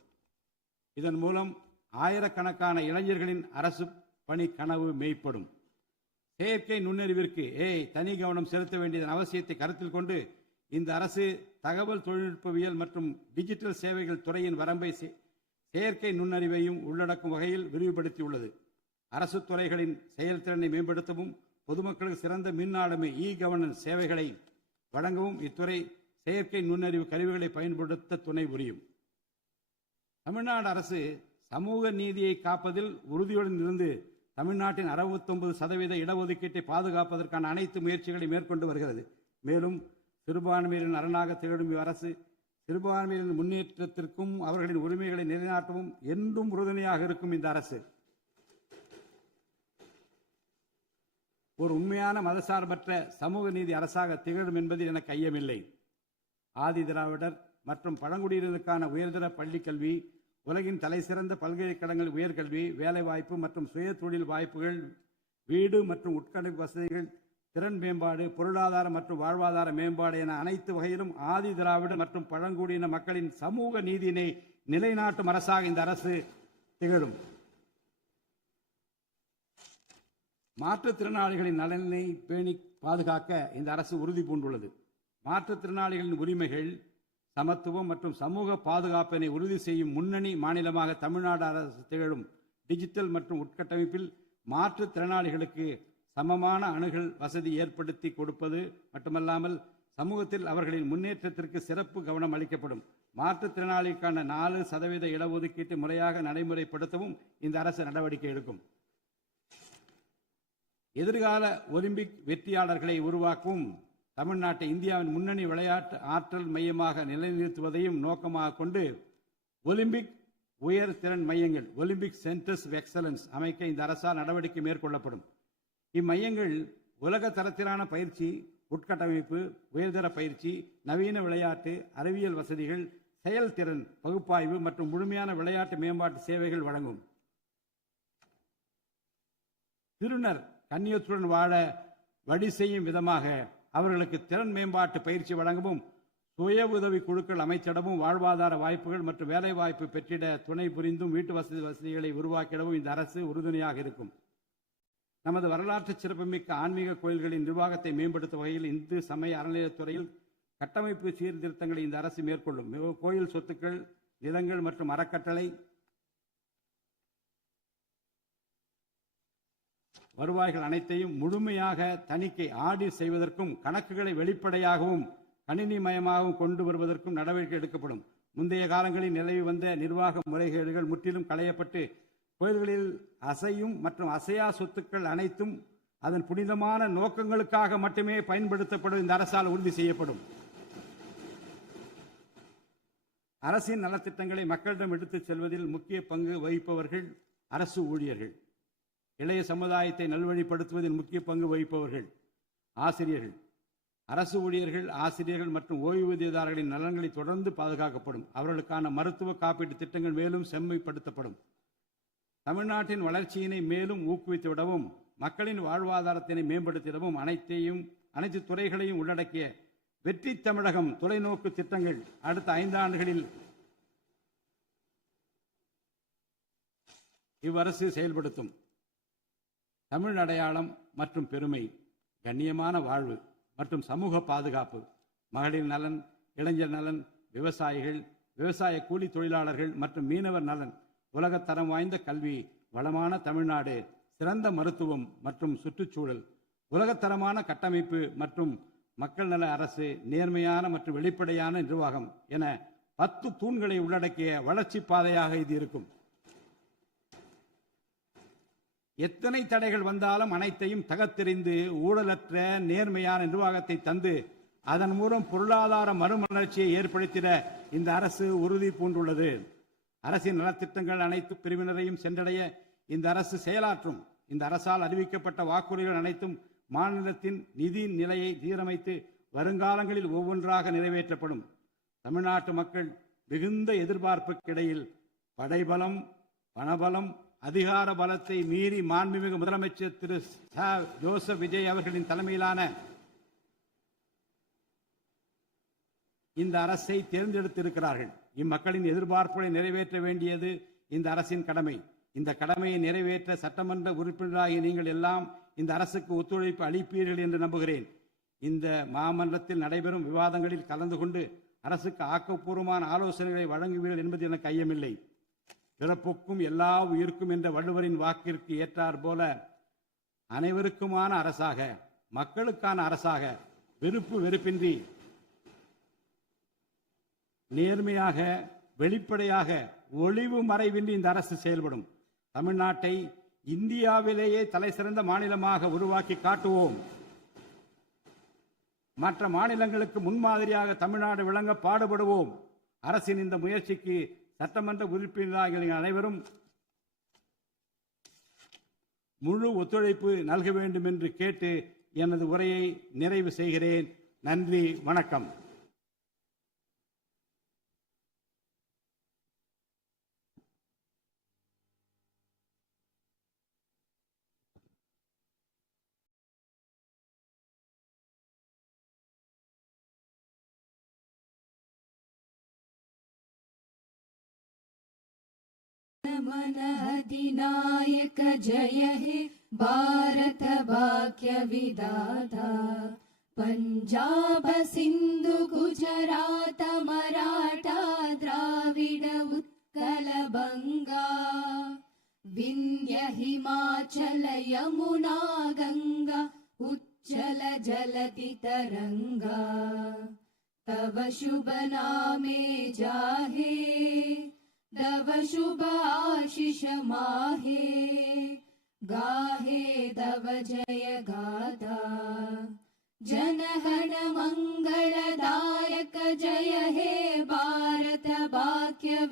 இதன் மூலம் ஆயிரக்கணக்கான இளைஞர்களின் அரசு பணி கனவு மெய்ப்படும். செயற்கை நுண்ணறிவிற்கு தனி கவனம் செலுத்த வேண்டியதன் அவசியத்தை கருத்தில் கொண்டு இந்த அரசு தகவல் தொழில்நுட்பவியல் மற்றும் டிஜிட்டல் சேவைகள் துறையின் வரம்பை செயற்கை நுண்ணறிவையும் உள்ளடக்கும் வகையில் விரிவுபடுத்தியுள்ளது. அரசு துறைகளின் செயல்திறனை மேம்படுத்தவும் பொதுமக்களுக்கு சிறந்த மின் ஆளுமை கவர்னன்ஸ் சேவைகளை வழங்கவும் இத்துறை செயற்கை நுண்ணறிவு கருவிகளை பயன்படுத்த துணை புரியும். தமிழ்நாடு அரசு சமூக நீதியை காப்பதில் உறுதியுடன் இருந்து தமிழ்நாட்டின் 69% இடஒதுக்கீட்டை பாதுகாப்பதற்கான அனைத்து முயற்சிகளை மேற்கொண்டு வருகிறது. மேலும் சிறுபான்மையினரின் அரணாக திகழும் அரசு சிறுபான்மையினரின் முன்னேற்றத்திற்கும் அவர்களின் உரிமைகளை நிலைநாட்டவும் என்றும் உறுதுணையாக இருக்கும். இந்த அரசு ஒரு உண்மையான மதசார்பற்ற சமூக நீதி அரசாக திகழும் என்பதில் எனக்கு ஐயமில்லை. ஆதி திராவிடர் மற்றும் பழங்குடியினருக்கான உயர்தர பள்ளி கல்வி, உலகின் தலைசிறந்த பல்கலைக்கழகங்கள் உயர்கல்வி, வேலைவாய்ப்பு மற்றும் சுய தொழில் வாய்ப்புகள், வீடு மற்றும் உட்கட்டமைப்பு வசதிகள், திறன் மேம்பாடு, பொருளாதார மற்றும் வாழ்வாதார மேம்பாடு என அனைத்து வகையிலும் ஆதி திராவிடர் மற்றும் பழங்குடியின மக்களின் சமூக நீதியினை நிலைநாட்டும் அரசாக இந்த அரசு திகழும். மாற்றுத்திறனாளிகளின் நலனை பேணி பாதுகாக்க இந்த அரசு உறுதி பூண்டுள்ளது. மாற்றுத்திறனாளிகளின் உரிமைகள், சமத்துவம் மற்றும் சமூக பாதுகாப்பினை உறுதி செய்யும் முன்னணி மாநிலமாக தமிழ்நாடு அரசு திகழும். டிஜிட்டல் மற்றும் உட்கட்டமைப்பில் மாற்றுத்திறனாளிகளுக்கு சமமான அணுகல் வசதி ஏற்படுத்தி கொடுப்பது மட்டுமல்லாமல் சமூகத்தில் அவர்களின் முன்னேற்றத்திற்கு சிறப்பு கவனம் அளிக்கப்படும். மாற்றுத்திறனாளிக்கான 4% இடஒதுக்கீட்டை முறையாக நடைமுறைப்படுத்தவும் இந்த அரசு நடவடிக்கை எடுக்கும். எதிர்கால ஒலிம்பிக் வெற்றியாளர்களை உருவாக்கவும் தமிழ்நாட்டை இந்தியாவின் முன்னணி விளையாட்டு ஆற்றல் மையமாக நிலைநிறுத்துவதையும் நோக்கமாக கொண்டு ஒலிம்பிக் உயர் திறன் மையங்கள், ஒலிம்பிக் சென்டர்ஸ் ஆஃப் எக்ஸலன்ஸ் அமைக்க இந்த அரசால் நடவடிக்கை மேற்கொள்ளப்படும். இம்மையங்கள் உலக தரத்திலான பயிற்சி, உட்கட்டமைப்பு, உயர்தர பயிற்சி, நவீன விளையாட்டு, அறிவியல் வசதிகள், செயல்திறன் பகுப்பாய்வு மற்றும் முழுமையான விளையாட்டு மேம்பாட்டு சேவைகள் வழங்கும். திருநர் கண்ணியத்துடன் வாழ வழி செய்யும் விதமாக அவர்களுக்கு திறன் மேம்பாட்டு பயிற்சி வழங்கவும், சுய உதவி குழுக்கள் அமைச்சிடவும், வாழ்வாதார வாய்ப்புகள் மற்றும் வேலை வாய்ப்பு பெற்றிட துணை புரிந்தும் வீட்டு வசதிகளை உருவாக்கிடவும் இந்த அரசு உறுதுணையாக இருக்கும். நமது வரலாற்று சிறப்புமிக்க ஆன்மீக கோயில்களின் நிர்வாகத்தை மேம்படுத்தும் வகையில் இந்து சமய அறநிலையத்துறையில் கட்டமைப்பு சீர்திருத்தங்களை இந்த அரசு மேற்கொள்ளும். கோயில் சொத்துக்கள், நிலங்கள் மற்றும் அறக்கட்டளை வருவாய்கள் அனைத்தையும் முழுமையாக தணிக்கை ஆடிட் செய்வதற்கும் கணக்குகளை வெளிப்படையாகவும் கணினிமயமாகவும் கொண்டு வருவதற்கும் நடவடிக்கை எடுக்கப்படும். முந்தைய காலங்களில் நிலவி வந்த நிர்வாக முறைகேடுகள் முற்றிலும் களையப்பட்டு கோயில்களில் அசையும் மற்றும் அசையா சொத்துக்கள் அனைத்தும் அதன் புனிதமான நோக்கங்களுக்காக மட்டுமே பயன்படுத்தப்படும் இந்த அரசால் உறுதி செய்யப்படும். அரசின் நலத்திட்டங்களை மக்களிடம் எடுத்துச் செல்வதில் முக்கிய பங்கு வகிப்பவர்கள் அரசு ஊழியர்கள். இளைய சமுதாயத்தை நல்வழிப்படுத்துவதில் முக்கிய பங்கு வகிப்பவர்கள் ஆசிரியர்கள். அரசு ஊழியர்கள், ஆசிரியர்கள் மற்றும் ஓய்வூதியதாரர்களின் நலன்களை தொடர்ந்து பாதுகாக்கப்படும். அவர்களுக்கான மருத்துவ காப்பீட்டு திட்டங்கள் மேலும் செம்மைப்படுத்தப்படும். தமிழ்நாட்டின் வளர்ச்சியினை மேலும் ஊக்குவித்துவிடவும், மக்களின் வாழ்வாதாரத்தினை மேம்படுத்திடவும் அனைத்து துறைகளையும் உள்ளடக்கிய வெற்றி தமிழகம் தொலைநோக்கு திட்டங்கள் அடுத்த 5 ஆண்டுகளில் இவ்வரசு செயல்படுத்தும். தமிழ் அடையாளம் மற்றும் பெருமை, கண்ணியமான வாழ்வு மற்றும் சமூக பாதுகாப்பு, மகளிர் நலன், இளைஞர் நலன், விவசாயிகள், விவசாய கூலி தொழிலாளர்கள் மற்றும் மீனவர் நலன், உலகத்தரம் வாய்ந்த கல்வி, வளமான தமிழ்நாடு, சிறந்த மருத்துவம் மற்றும் சுற்றுச்சூழல், உலகத்தரமான கட்டமைப்பு மற்றும் மக்கள் நல அரசு, நேர்மையான மற்றும் வெளிப்படையான நிர்வாகம் என 10 தூண்களை உள்ளடக்கிய வளர்ச்சி பாதையாக இது இருக்கும். எத்தனை தடைகள் வந்தாலும் அனைத்தையும் தகர்த்தெறிந்து ஊழலற்ற நேர்மையான நிர்வாகத்தை தந்து அதன் மூலம் பொருளாதார மறுமலர்ச்சியை ஏற்படுத்திட இந்த அரசு உறுதி பூண்டுள்ளது. அரசின் நலத்திட்டங்கள் அனைத்து பிரிவினரையும் சென்றடைய இந்த அரசு செயலாற்றும். இந்த அரசால் அறிவிக்கப்பட்ட வாக்குறுதிகள் அனைத்தும் மாநிலத்தின் நிதி நிலையை சீரமைத்து வருங்காலங்களில் ஒவ்வொன்றாக நிறைவேற்றப்படும். தமிழ்நாட்டு மக்கள் மிகுந்த எதிர்பார்ப்புக்கிடையில் படைபலம், பணபலம், அதிகார பலத்தை மீறி மாண்புமிகு முதலமைச்சர் திரு ஜோசப் விஜய் அவர்களின் தலைமையிலான இந்த அரசை தேர்ந்தெடுத்திருக்கிறார்கள். இம்மக்களின் எதிர்பார்ப்புகளை நிறைவேற்ற வேண்டியது இந்த அரசின் கடமை. இந்த கடமையை நிறைவேற்ற சட்டமன்ற உறுப்பினராகிய நீங்கள் எல்லாம் இந்த அரசுக்கு ஒத்துழைப்பு அளிப்பீர்கள் என்று நம்புகிறேன். இந்த மாமன்றத்தில் நடைபெறும் விவாதங்களில் கலந்து கொண்டு அரசுக்கு ஆக்கப்பூர்வமான ஆலோசனைகளை வழங்குவீர்கள் என்பது எனக்கு ஐயமில்லை. பிறப்புக்கும் எல்லா உயிர்க்கும் என்ற வள்ளுவரின் வாக்கிற்கு ஏற்றார் போல அனைவருக்குமான அரசாக, மக்களுக்கான அரசாக, வெறுப்பு வெறுப்பின்றி நேர்மையாக, வெளிப்படையாக, ஒளிவு மறைவின்றி இந்த அரசு செயல்படும். தமிழ்நாட்டை இந்தியாவிலேயே தலைசிறந்த மாநிலமாக உருவாக்கி காட்டுவோம். மற்ற மாநிலங்களுக்கு முன்மாதிரியாக தமிழ்நாடு விளங்க பாடுபடுவோம். அரசின் இந்த முயற்சிக்கு சட்டமன்ற உறுப்பினர்கள் அனைவரும் முழு ஒத்துழைப்பு நல்க வேண்டும் என்று கேட்டு எனது உரையை நிறைவு செய்கிறேன். நன்றி, வணக்கம். मन अधिनायक जय हे भारत भाग्य विधाता पंजाब सिंधु गुजरात मराठा द्राविड उत्कल बंगा विंध्य हिमाचल यमुना गंगा उच्चल जलति तरंगा तव शुभ नामे जाहे दव शुभ आशीष माहे गाहे दव जय गाथा जनगण मंगलदायक जय हे भारत भाग्य